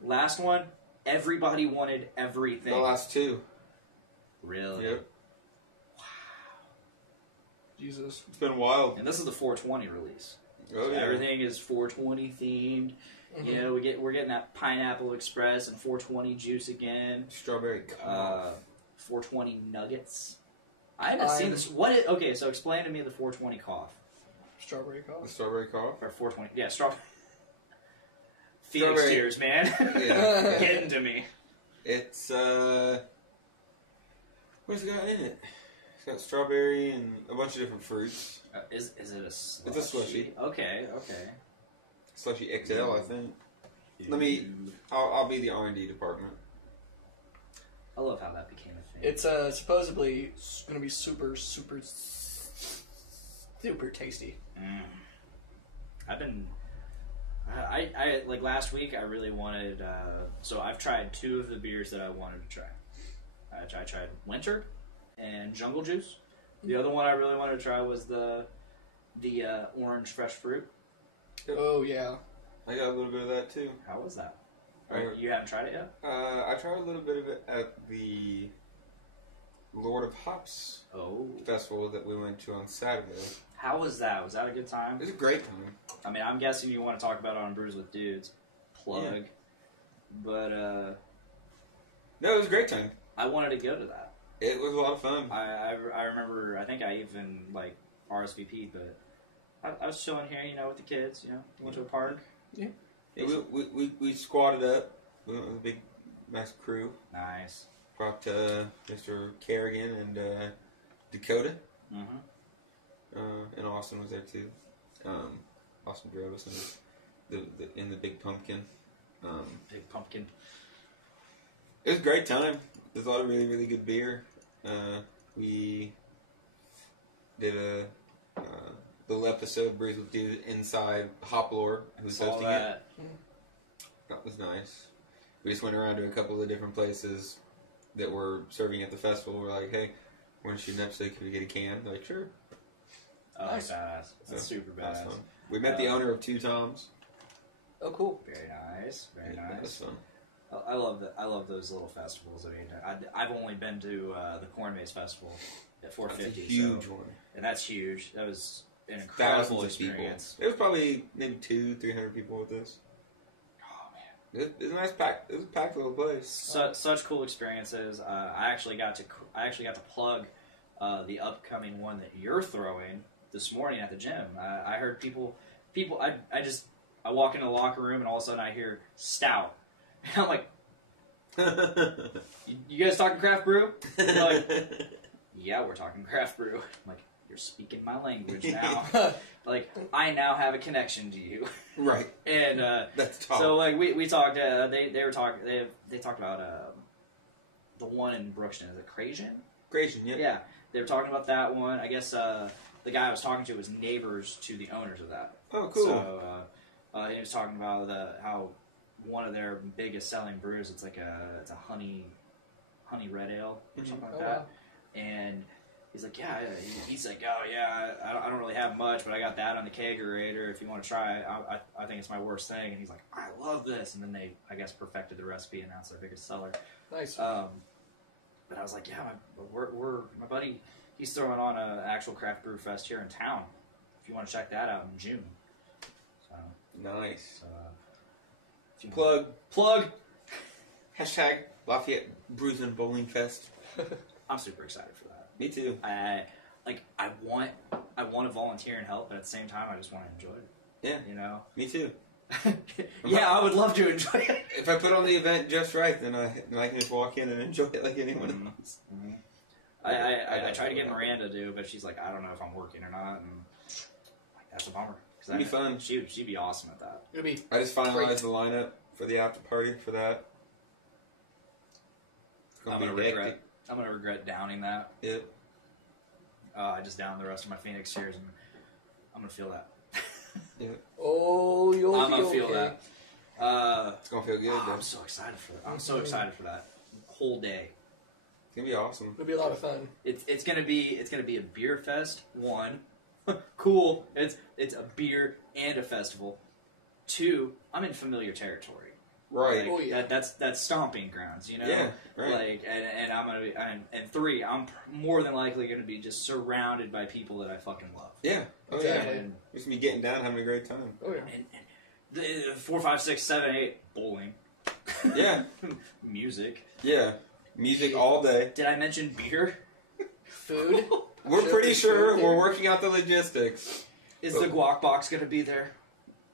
Last one, everybody wanted everything. The last 2. Really? Yep. Jesus. It's been wild. And this is the 420 release. Oh, So yeah. everything is 420 themed. You know, we're getting that Pineapple Express and 420 juice again. Strawberry cough. 420 nuggets. I haven't seen this. Okay, so explain to me the 420 cough. Strawberry The cough. strawberry cough. Or 420. Yeah, strawberry. Phoenix Strawberry. tears, man. Yeah. Getting to me. It's, what's it got in it? It's got strawberry and a bunch of different fruits. Is it a slushy? It's a slushy. Okay. Slushy XL, I think. I'll be the R&D department. I love how that became a thing. It's supposedly going to be super tasty. I like last week. I really wanted. So I've tried 2 of the beers that I wanted to try. I tried Winter and Jungle Juice. The other one I really wanted to try was the orange fresh fruit. Oh, yeah. I got a little bit of that too. How was that? Or you haven't tried it yet? I tried a little bit of it at the Lord of Hops festival that we went to on Saturday. How was that? Was that a good time? It was a great time. I mean, I'm guessing you want to talk about it on Brews with Dudes. Plug. Yeah. But, No, it was a great time. I wanted to go to that. It was a lot of fun. I remember, I think I even, like, RSVP'd, but I was chilling here, with the kids, went to a park. Yeah. Yeah, we squatted up. We went with a big, nice crew. Nice. Brought Mr. Kerrigan and Dakota. Mm-hmm. And Austin was there too. Austin drove us in the big pumpkin. Big pumpkin. It was a great time. There's a lot of really, really good beer. We did a little episode, Brews with Dude, inside Hoplore, who's hosting it. That was nice. We just went around to a couple of different places that were serving at the festival. We're like, hey, we're going to shoot an episode. Can we get a can? They're like, sure. Oh, Nice. badass. That's super That was badass. fun. We met the owner of Two Toms. Oh, cool. Very nice. Very That was nice. fun. I love that. I love those little festivals. I mean, I've only been to the Corn Maze Festival at 450. That's a huge one. And that's huge. That was an incredible Thousands of experience. people. There was probably maybe 200-300 people with this. Oh man. It was a nice pack. It was a packed little place. Such cool experiences. I actually got to plug the upcoming one that you're throwing this morning at the gym. I heard people. I walk into the locker room and all of a sudden I hear stout. And I'm like, you guys talking craft brew? They're like, yeah, we're talking craft brew. I'm like, you're speaking my language now. Like, I now have a connection to you. Right. And That's tough. so like we talked. They were talking. They talked about the one in Brookston. Is it Crazian? Creation, yeah. Yeah, they were talking about that one. I guess the guy I was talking to was neighbors to the owners of that. Oh, cool. So he was talking about how one of their biggest selling brews. It's like a honey red ale or something like Oh, that. wow. And he's like, yeah. He's like, oh yeah. I don't really have much, but I got that on the kegerator. If you want to try it, I think it's my worst thing. And he's like, I love this. And then they, I guess, perfected the recipe, and that's their biggest seller. Nice. But I was like, yeah, my buddy, he's throwing on an actual craft brew fest here in town. If you want to check that out in June. So, Nice. if you Plug. Hashtag Lafayette Brews and Bowling Fest. I'm super excited for that. Me too. I want to volunteer and help, but at the same time, I just want to enjoy it. Yeah. You know, Me too. Yeah, I would love to enjoy it. If I put on the event just right, then I can just walk in and enjoy it like anyone else. I tried to get Miranda to do, but she's like, I don't know if I'm working or not, and like, that's a bummer. It'd be fun. She'd be awesome at that. It'll be. I just finalized the lineup for the after party for that. It's I'm gonna gonna be hectic. regret downing that. Yep. I just downed the rest of my Phoenix cheers, and I'm gonna feel that. Oh, you'll I'm gonna be feel okay. that. It's gonna feel good, though. I'm so excited for that. I'm so excited for that whole day. It's gonna be awesome. It'll be a lot of fun. It's gonna be a beer fest. One, cool. It's a beer and a festival. Two, I'm in familiar territory. Right. Like, Oh, yeah. That's stomping grounds, you know. Yeah, right. Like, and I'm gonna be, and three, I'm more than likely gonna be just surrounded by people that I fucking love. Yeah. Oh, Exactly. yeah. And, We're just gonna be getting down, having a great time. Oh yeah. and the 4, 5, 6, 7, 8 bowling. Yeah. Music. Yeah. Music all day. Did I mention beer? Food. We're Should pretty we sure food we're there? working out the logistics. Is the guac box gonna be there?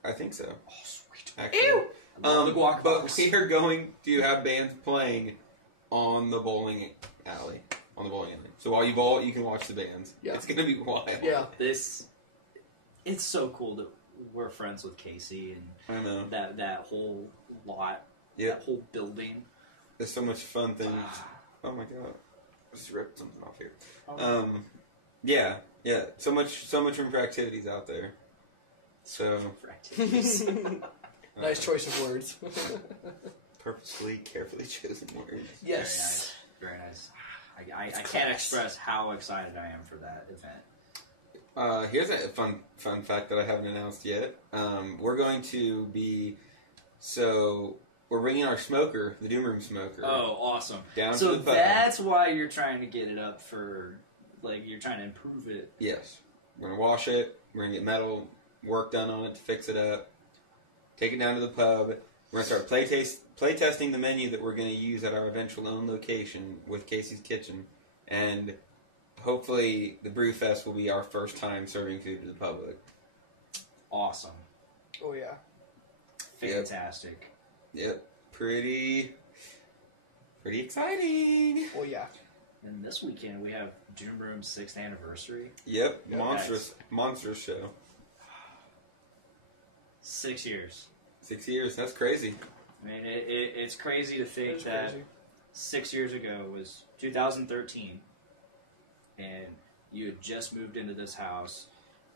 I think so. Oh, sweet. Actually. Ew. I love the guac but box. we are going to have bands playing on the bowling alley. So while you bowl, you can watch the bands. Yeah. It's gonna be wild. Yeah. It's so cool that we're friends with Casey and I know. that whole lot, Yep. that whole building. There's so much fun things. Oh my god. I just ripped something off here. Oh. Yeah. So much room for activities out there. So For activities. Nice choice of words. purposefully, carefully chosen words. Yes. Very nice. I can't express how excited I am for that event. Here's a fun fact that I haven't announced yet. We're going to be we're bringing our smoker, the Doom Room smoker. Oh, awesome! Down so to the pub. that's why you're trying to get it up for, like, you're trying to improve it. Yes. We're going to wash it. We're going to get metal work done on it to fix it up. Take it down to the pub. We're going to start play testing the menu that we're going to use at our eventual own location with Casey's Kitchen. And hopefully the Brew Fest will be our first time serving food to the public. Awesome, Oh yeah. fantastic. Yep. Pretty exciting. Oh yeah. And this weekend we have Doom Room's 6th anniversary. Yep. Yep. Monstrous show. 6 years. 6 years. That's crazy. I mean, it's crazy to think It's that crazy. 6 years ago was 2013, and you had just moved into this house,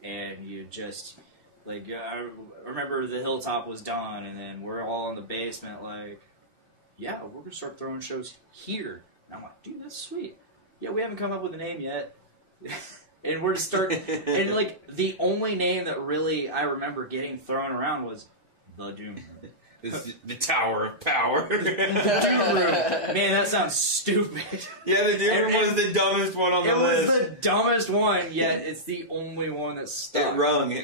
and you just, like, I remember the Hilltop was done, and then we're all in the basement, like, yeah, we're going to start throwing shows here. And I'm like, dude, that's sweet. Yeah, we haven't come up with a name yet. And we're to start, and, like, the only name that really I remember getting thrown around was The Doom Room. This is the Tower of Power. Doom Room. Man, that sounds stupid. Yeah, the Doom Room And- was the dumbest one on It the was list. the dumbest one, yet it's the only one that's stuck. It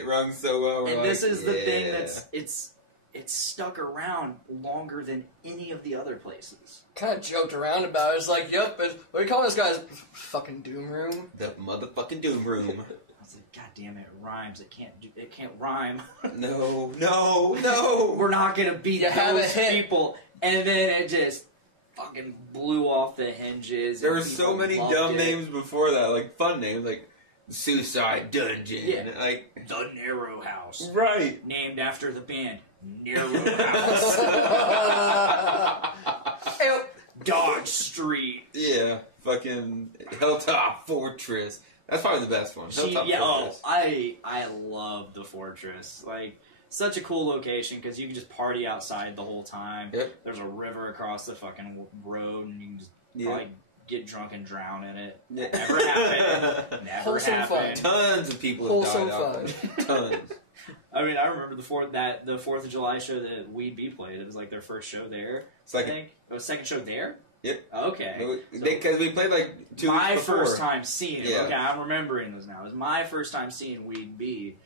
rung so well. We're And like, this is the thing yeah. that's it's stuck around longer than any of the other places. Kind of joked around about it. It's like, yep, what do you call this guy's fucking Doom Room? The motherfucking Doom Room. I was like, God damn it, it rhymes. It can't rhyme. No. We're not gonna beat You have a those hit. people. And then it just fucking blew off the hinges. There and were so people many loved dumb it. names before that, like fun names, like Suicide Dungeon. Yeah. Like, The Narrow House, right. named after the band Narrow House. Dodge Street. Yeah. Fucking Hilltop Fortress. That's probably the best one. Hilltop Fortress. I love the Fortress. Like, such a cool location because you can just party outside the whole time. Yep. There's a river across the fucking road, and you can just Yeah. probably get drunk and drown in it. Yeah. Never happened. Never Wholesome happened. Tons of people Wholesome have died out there. Tons. I mean, I remember the 4th of July show that Weed Bee played. It was like their first show there. It's like I think it was second show there. Yep. Okay. Because we played like 2 my weeks before. first time seeing it. Yeah. Okay, I'm remembering this now. It was my first time seeing Weed Bee,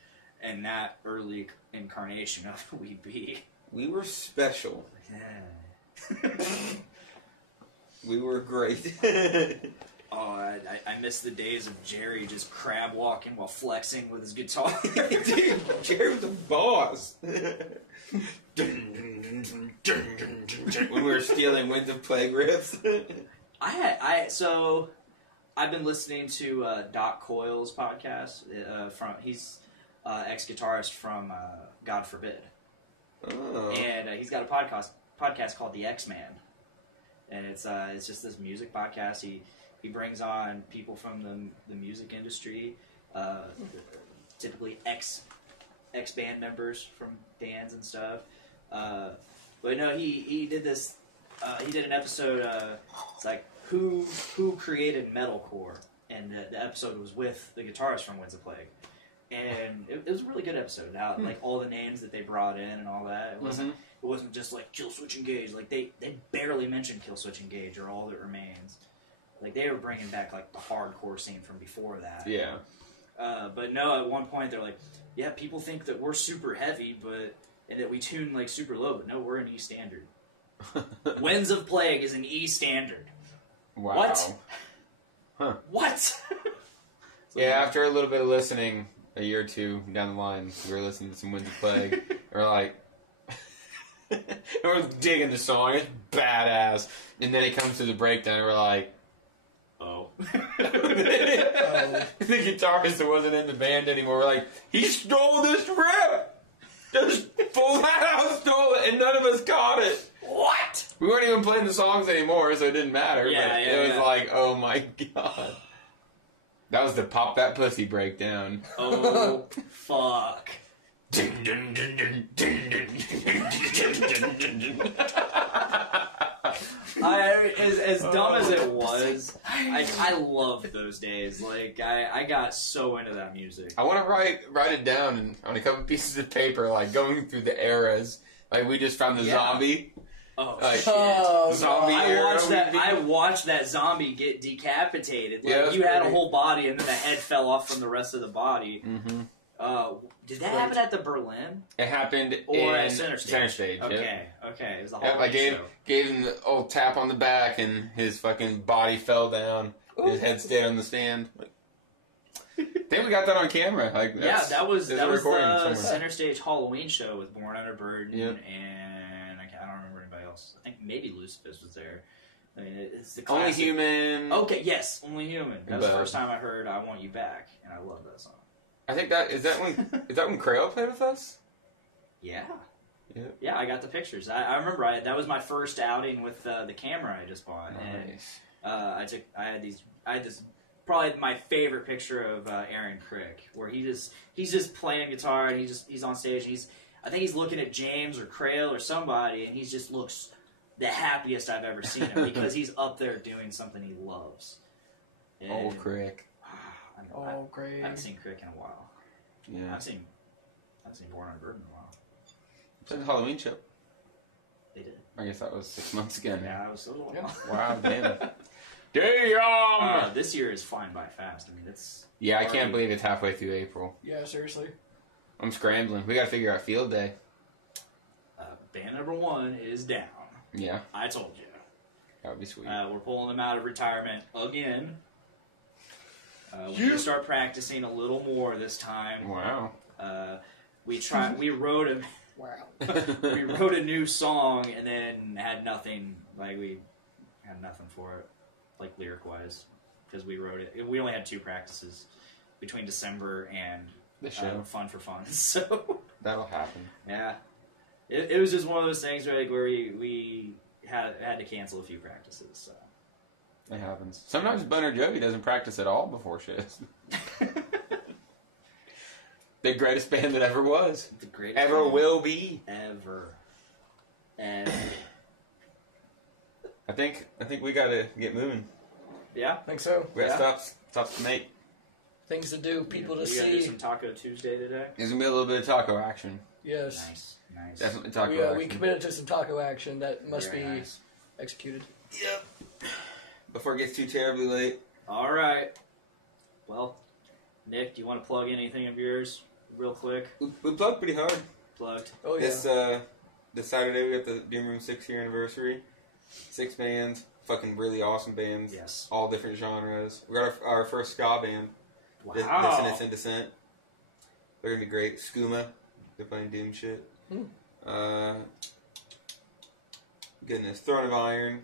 and that early incarnation of Weed Bee. We were special. Yeah. We were great. Oh, I miss the days of Jerry just crab walking while flexing with his guitar. Dude, Jerry was the boss. When we were stealing Winds of Plague riffs. So I've been listening to Doc Coyle's podcast. He's ex-guitarist from God Forbid, and he's got a podcast called The X-Man, and it's just this music podcast. He brings on people from the music industry, typically ex band members from bands and stuff. But no, he did this. He did an episode. It's like who created metalcore, and the episode was with the guitarist from Winds of Plague, and it was a really good episode. Now, like all the names that they brought in and all that, it wasn't just like Killswitch Engage. Like they barely mentioned Killswitch Engage or All That Remains. Like they were bringing back like the hardcore scene from before that. Yeah. But no, at one point they're like, yeah, people think that we're super heavy, and that we tune like super low, but no, we're an E standard. Winds of Plague is an E standard. Wow. What? Huh. What? Yeah, after a little bit of listening, a year or two down the line, we were listening to some Winds of Plague. We're like, and we're digging the song. It's badass. And then it comes to the breakdown, and we're like, oh. The guitarist that wasn't in the band anymore, we're like, he stole this riff! Just full out stole it, and none of us caught it. What? We weren't even playing the songs anymore, so it didn't matter. Yeah, but yeah, it was like, oh my god. That was the Pop That Pussy breakdown. Oh, fuck. As dumb as it was, I loved those days. Like, I got so into that music. I want to write it down on a couple pieces of paper, like going through the eras. Like we just found the zombie. Oh like, shit! Zombie era. I watched that zombie get decapitated. Like, Yeah, you had a whole body, and then the head fell off from the rest of the body. Mm-hmm. Did that happen at the Berlin? It happened Or in at Center Stage? Okay, okay. It was the Yep, I Halloween show. gave him the old tap on the back, and his fucking body fell down. His head stayed on the stand. Like, I think we got that on camera. Like, Yeah, that was the somewhere. Center Stage Halloween show with Born Under Burden, Yep. and I don't remember anybody else. I think maybe Lucifus was there. I mean, it's the Only classic. Human. Okay, yes, Only Human. That was the But- first time I heard "I Want You Back," and I love that song. I think is that when Crail played with us? Yeah. Yep. Yeah, I got the pictures. I remember that was my first outing with the camera I just bought, Nice. and I had this probably my favorite picture of Aaron Crick, where he's just playing guitar and he's on stage. And I think he's looking at James or Crail or somebody, and he just looks the happiest I've ever seen him because he's up there doing something he loves. And, Old Crick. Oh, great. I haven't seen Crick in a while. Yeah. I've seen Born on Burden in a while. Played the Halloween show. They did. I guess that was 6 months ago. Yeah, I was so long. Wow, damn. Damn! This year is flying by fast. I mean, it's Yeah, I already- can't believe it's halfway through April. Yeah, seriously. I'm scrambling. We gotta figure out field day. Band number 1 is down. Yeah, I told you. that would be sweet. We're pulling them out of retirement again. We need to start practicing a little more this time. Wow. We wrote a Wow. we wrote a new song and then had nothing. Like we had nothing for it, like lyric wise, because we wrote it. We only had 2 practices between December and The show. Fun for Fun. So That'll happen. yeah, it was just one of those things where we had to cancel a few practices. So. It happens. Sometimes Boner Jovi doesn't practice at all before shows. The greatest band that ever was. The greatest Ever band will be. ever. And I think we gotta get moving. yeah, I think so. We got Yeah. stops to make. Things to do, people to we gotta do see. some Taco Tuesday today. There's gonna be a little bit of taco action. Yes. Nice. Definitely taco We action. committed to some taco action that must Very be nice. executed. Yep. Before it gets too terribly late. All right. Well, Nick, do you want to plug anything of yours real quick? We plugged pretty hard. Plugged. Oh, yeah. This Saturday we got the Doom Room 6 year anniversary. 6 bands, fucking really awesome bands. Yes. All different genres. We got our first ska band, Wow. Dissonance and Dissent. They're gonna be great. Skooma, they're playing doom shit. Goodness, Throne of Iron,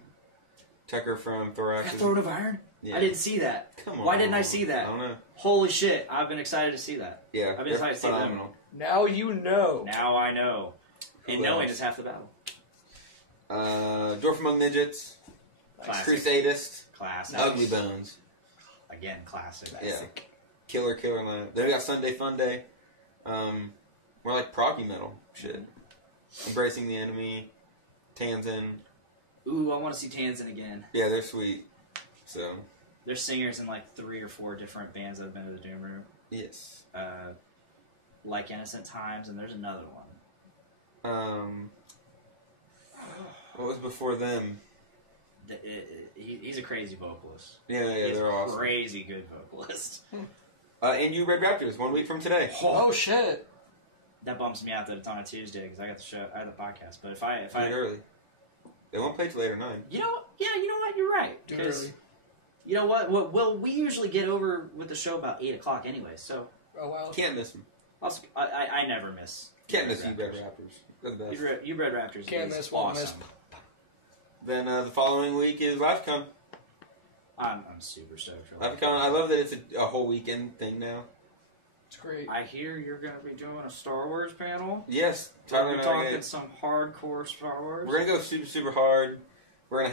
Tucker from Thorax. Throne of Iron? Yeah. I didn't see that. Come on. Why didn't I see I that? don't know. Holy shit! I've been excited to see that. Yeah, I've been they're excited to see them. phenomenal. Now you know. Now I know. And Who knowing else? is half the battle. Dwarf Among Midgets, Classic. Crusadist, Classic. Ugly Bones. Again, classic. Yeah. Killer lineup. Then we got Sunday Fun Day. More like proggy metal shit. Embracing the Enemy, Tanzan. Ooh, I want to see Tanzan again. Yeah, they're sweet. So, There's singers in like 3 or 4 different bands that have been to the Doom Room. yes. Like Innocent Times, and there's another one. What was before them? He's a crazy vocalist. Yeah, He's they're a awesome. crazy good vocalist. And you Red Raptors, 1 week from today. Oh shit! That bumps me out that it's on a Tuesday because I got the show, I have the podcast. But if I Too early. They won't play till later 9. you know, yeah, you know what, you're right. Too Because early. you know what, well, we usually get over with the show about 8:00 anyway. So Oh wow. Can't miss them. I never miss. Can't miss you Red Raptors. They're the best. You Red Raptors. Can't is miss, won't miss. awesome. Then the following week is LAFCON. I'm super stoked for LAFCON, I love that it's a whole weekend thing now. It's great. I hear you're going to be doing a Star Wars panel. Yes, We're Tyler and I are talking gonna- some hardcore Star Wars. We're gonna go super hard. I'm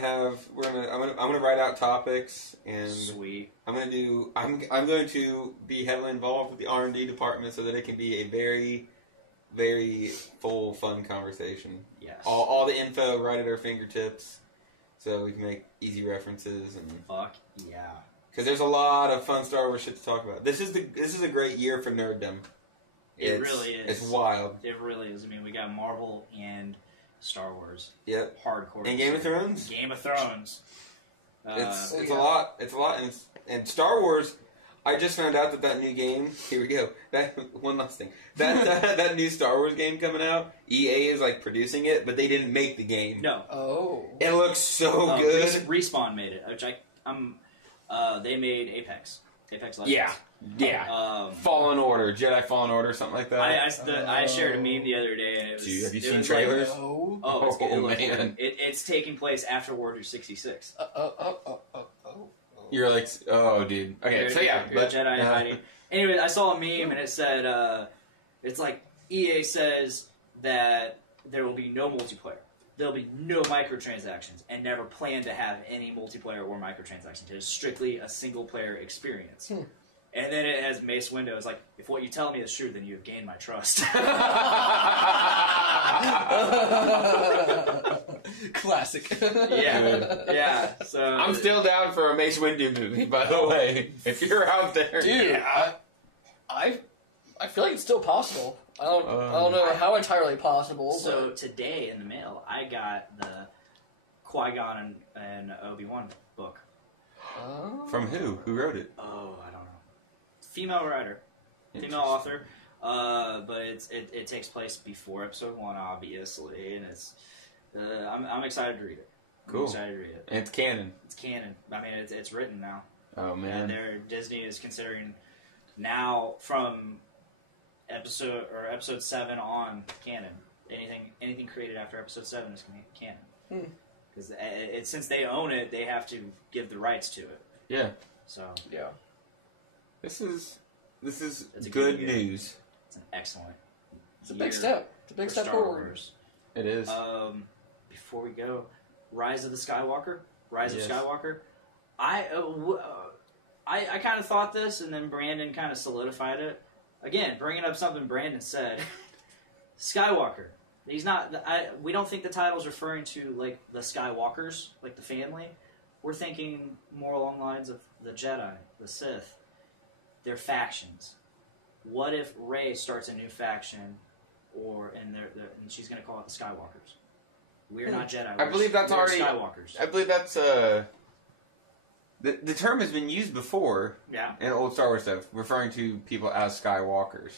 gonna write out topics, and Sweet. I'm going to be heavily involved with the R&D department so that it can be a very, very full, fun conversation. Yes. All the info right at our fingertips, so we can make easy references, and Fuck yeah. because there's a lot of fun Star Wars shit to talk about. This is a great year for nerddom. It really is. It's wild. It really is. I mean, we got Marvel and Star Wars. Yep. Hardcore. And Game of Thrones. Game of Thrones. It's yeah. a lot. It's a lot, and Star Wars. I just found out that new game. Here we go. That one last thing. That new Star Wars game coming out. EA is like producing it, but they didn't make the game. No. Oh. It looks so good. Respawn made it, which they made Apex. Apex Legends. Yeah. Fallen Order, Jedi Fallen Order, something like that. I shared a meme the other day, and it was. Dude, have you it seen was trailers? Like, No. oh, it's good. It looks man. good. It's taking place after Order 66. Oh. You're like, oh, dude. Okay, so yeah, You're a Jedi hiding. Anyway, I saw a meme and it said, it's like EA says that there will be no multiplayer. There'll be no microtransactions and never plan to have any multiplayer or microtransactions. It is strictly a single player experience. And then it has Mace Windu. It's like, if what you tell me is true, then you have gained my trust. Classic. yeah. So I'm still down for a Mace Windu movie, by the way. If you're out there, Dude, Yeah. I feel like it's still possible. I don't know how entirely possible. So today in the mail, I got the Qui-Gon and Obi-Wan book. but, From who? Who wrote it? Oh, I don't know. Female writer, female author, but it takes place before episode 1, obviously, and it's I'm excited to read it. Cool. I'm excited to read it. And it's canon. It's canon. I mean, it's written now. Oh And man. Disney is considering now from episode 7 on canon. Anything created after episode 7 is going to be canon. Because since they own it, they have to give the rights to it. Yeah. So yeah. This is It's a good good year. news. it's an excellent. It's a big step. It's a big step forward. It is. Before we go, Rise of Skywalker. Yes. I kind of thought this, and then Brandon kind of solidified it. Again, bringing up something Brandon said. Skywalker. He's not. We don't think the title's referring to like the Skywalkers, like the family. We're thinking more along the lines of the Jedi, the Sith, their factions. What if Rey starts a new faction, and she's going to call it the Skywalkers? We're not Jedi. I believe that's we're already- Skywalkers. I believe that's the term has been used before Yeah, in old Star Wars stuff, referring to people as Skywalkers.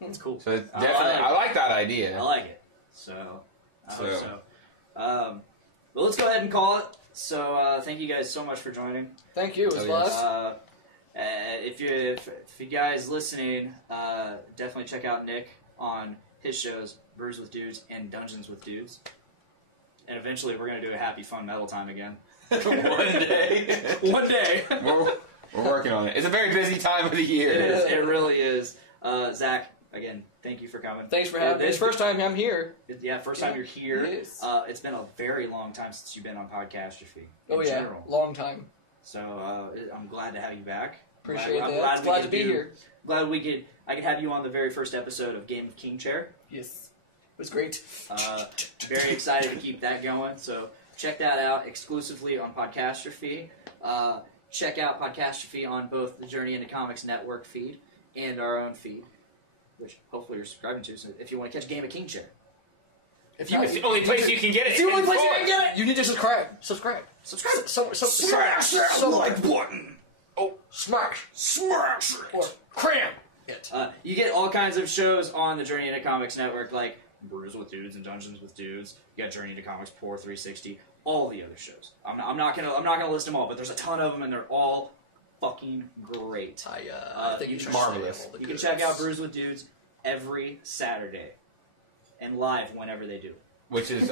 it's cool. So it's I definitely, like I like that idea. I like it. So I hope So- so. Well, let's go ahead and call it. So, thank you guys so much for joining. Thank you. It was blessed. If you guys listening, definitely check out Nick on his shows, Brews with Dudes and Dungeons with Dudes. And eventually we're going to do a happy, fun metal time again. One day. One day. We're working on it. It's a very busy time of the year. It is. It really is. Zach, again, thank you for coming. Thanks for having me. It's the first time I'm here. First time you're here. It is. It's been a very long time since you've been on Podcastrophe. Oh, yeah. General. Long time. So I'm glad to have you back. Appreciate that. I'm Glad to be here. Glad I could have you on the very first episode of Game of King Chair. Yes. It was great. Very excited to keep that going. So check that out exclusively on Podcastrophe. Check out Podcastrophe on both the Journey into Comics Network feed and our own feed, which hopefully you're subscribing to. So if you want to catch Game of King Chair, It's the only place you can get it. It's the only place you can get it. You need to subscribe. Subscribe. Smash that like button. Oh, smash Smash it. or cram it. you get all kinds of shows on the Journey into Comics Network, like Brews with Dudes and Dungeons with Dudes. You got Journey into Comics, Pour 360, all the other shows. I'm not gonna list them all, but there's a ton of them, and they're all fucking great. I think you should marvelous. stay all the You can goods. check out Brews with Dudes every Saturday, and live whenever they do. Which is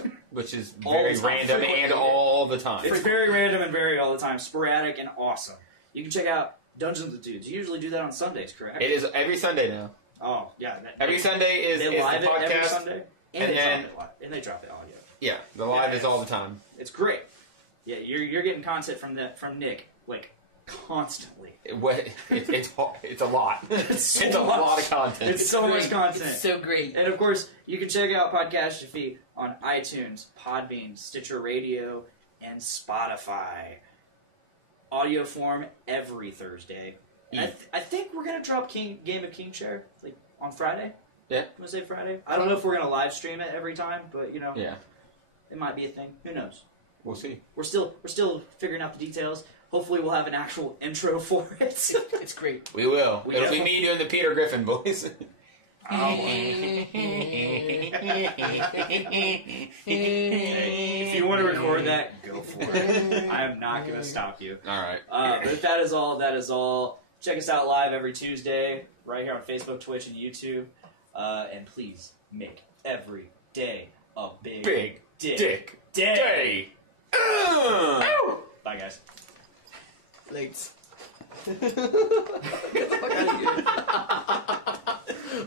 All very the time. random and all the time. It's very random and very all the time, sporadic and awesome. You can check out Dungeons with Dudes. You usually do that on Sundays, correct? It is every Sunday now. Oh yeah, Every Sunday is they the live it every podcast. Sunday, and and, they then- drop it live, and they drop it audio. Yeah, the live Yeah. is all the time. It's great. Yeah, you're getting content from Nick like constantly. It's a lot. It's It's a lot of content. It's so much content. It's so great. And of course, you can check out Podcastrophe on iTunes, Podbean, Stitcher Radio, and Spotify. Audio form every Thursday. And I think we're gonna drop Game of King Chair like on Friday. Yeah. I'm gonna say Friday. I don't know if we're gonna live stream it every time, but you know, Yeah, it might be a thing. Who knows? we'll see. We're still figuring out the details. Hopefully, we'll have an actual intro for it. It's great. We will. We It'll be definitely- me doing the Peter Griffin voice. If you want to record that, go for it. I am not going to stop you. All right. But that is all. Check us out live every Tuesday, right here on Facebook, Twitch, and YouTube. And please make every day a big Dick day. Day. Bye, guys. Late. Get the fuck out of here.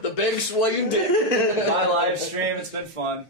The big swaying dick. Bye, live stream. It's been fun.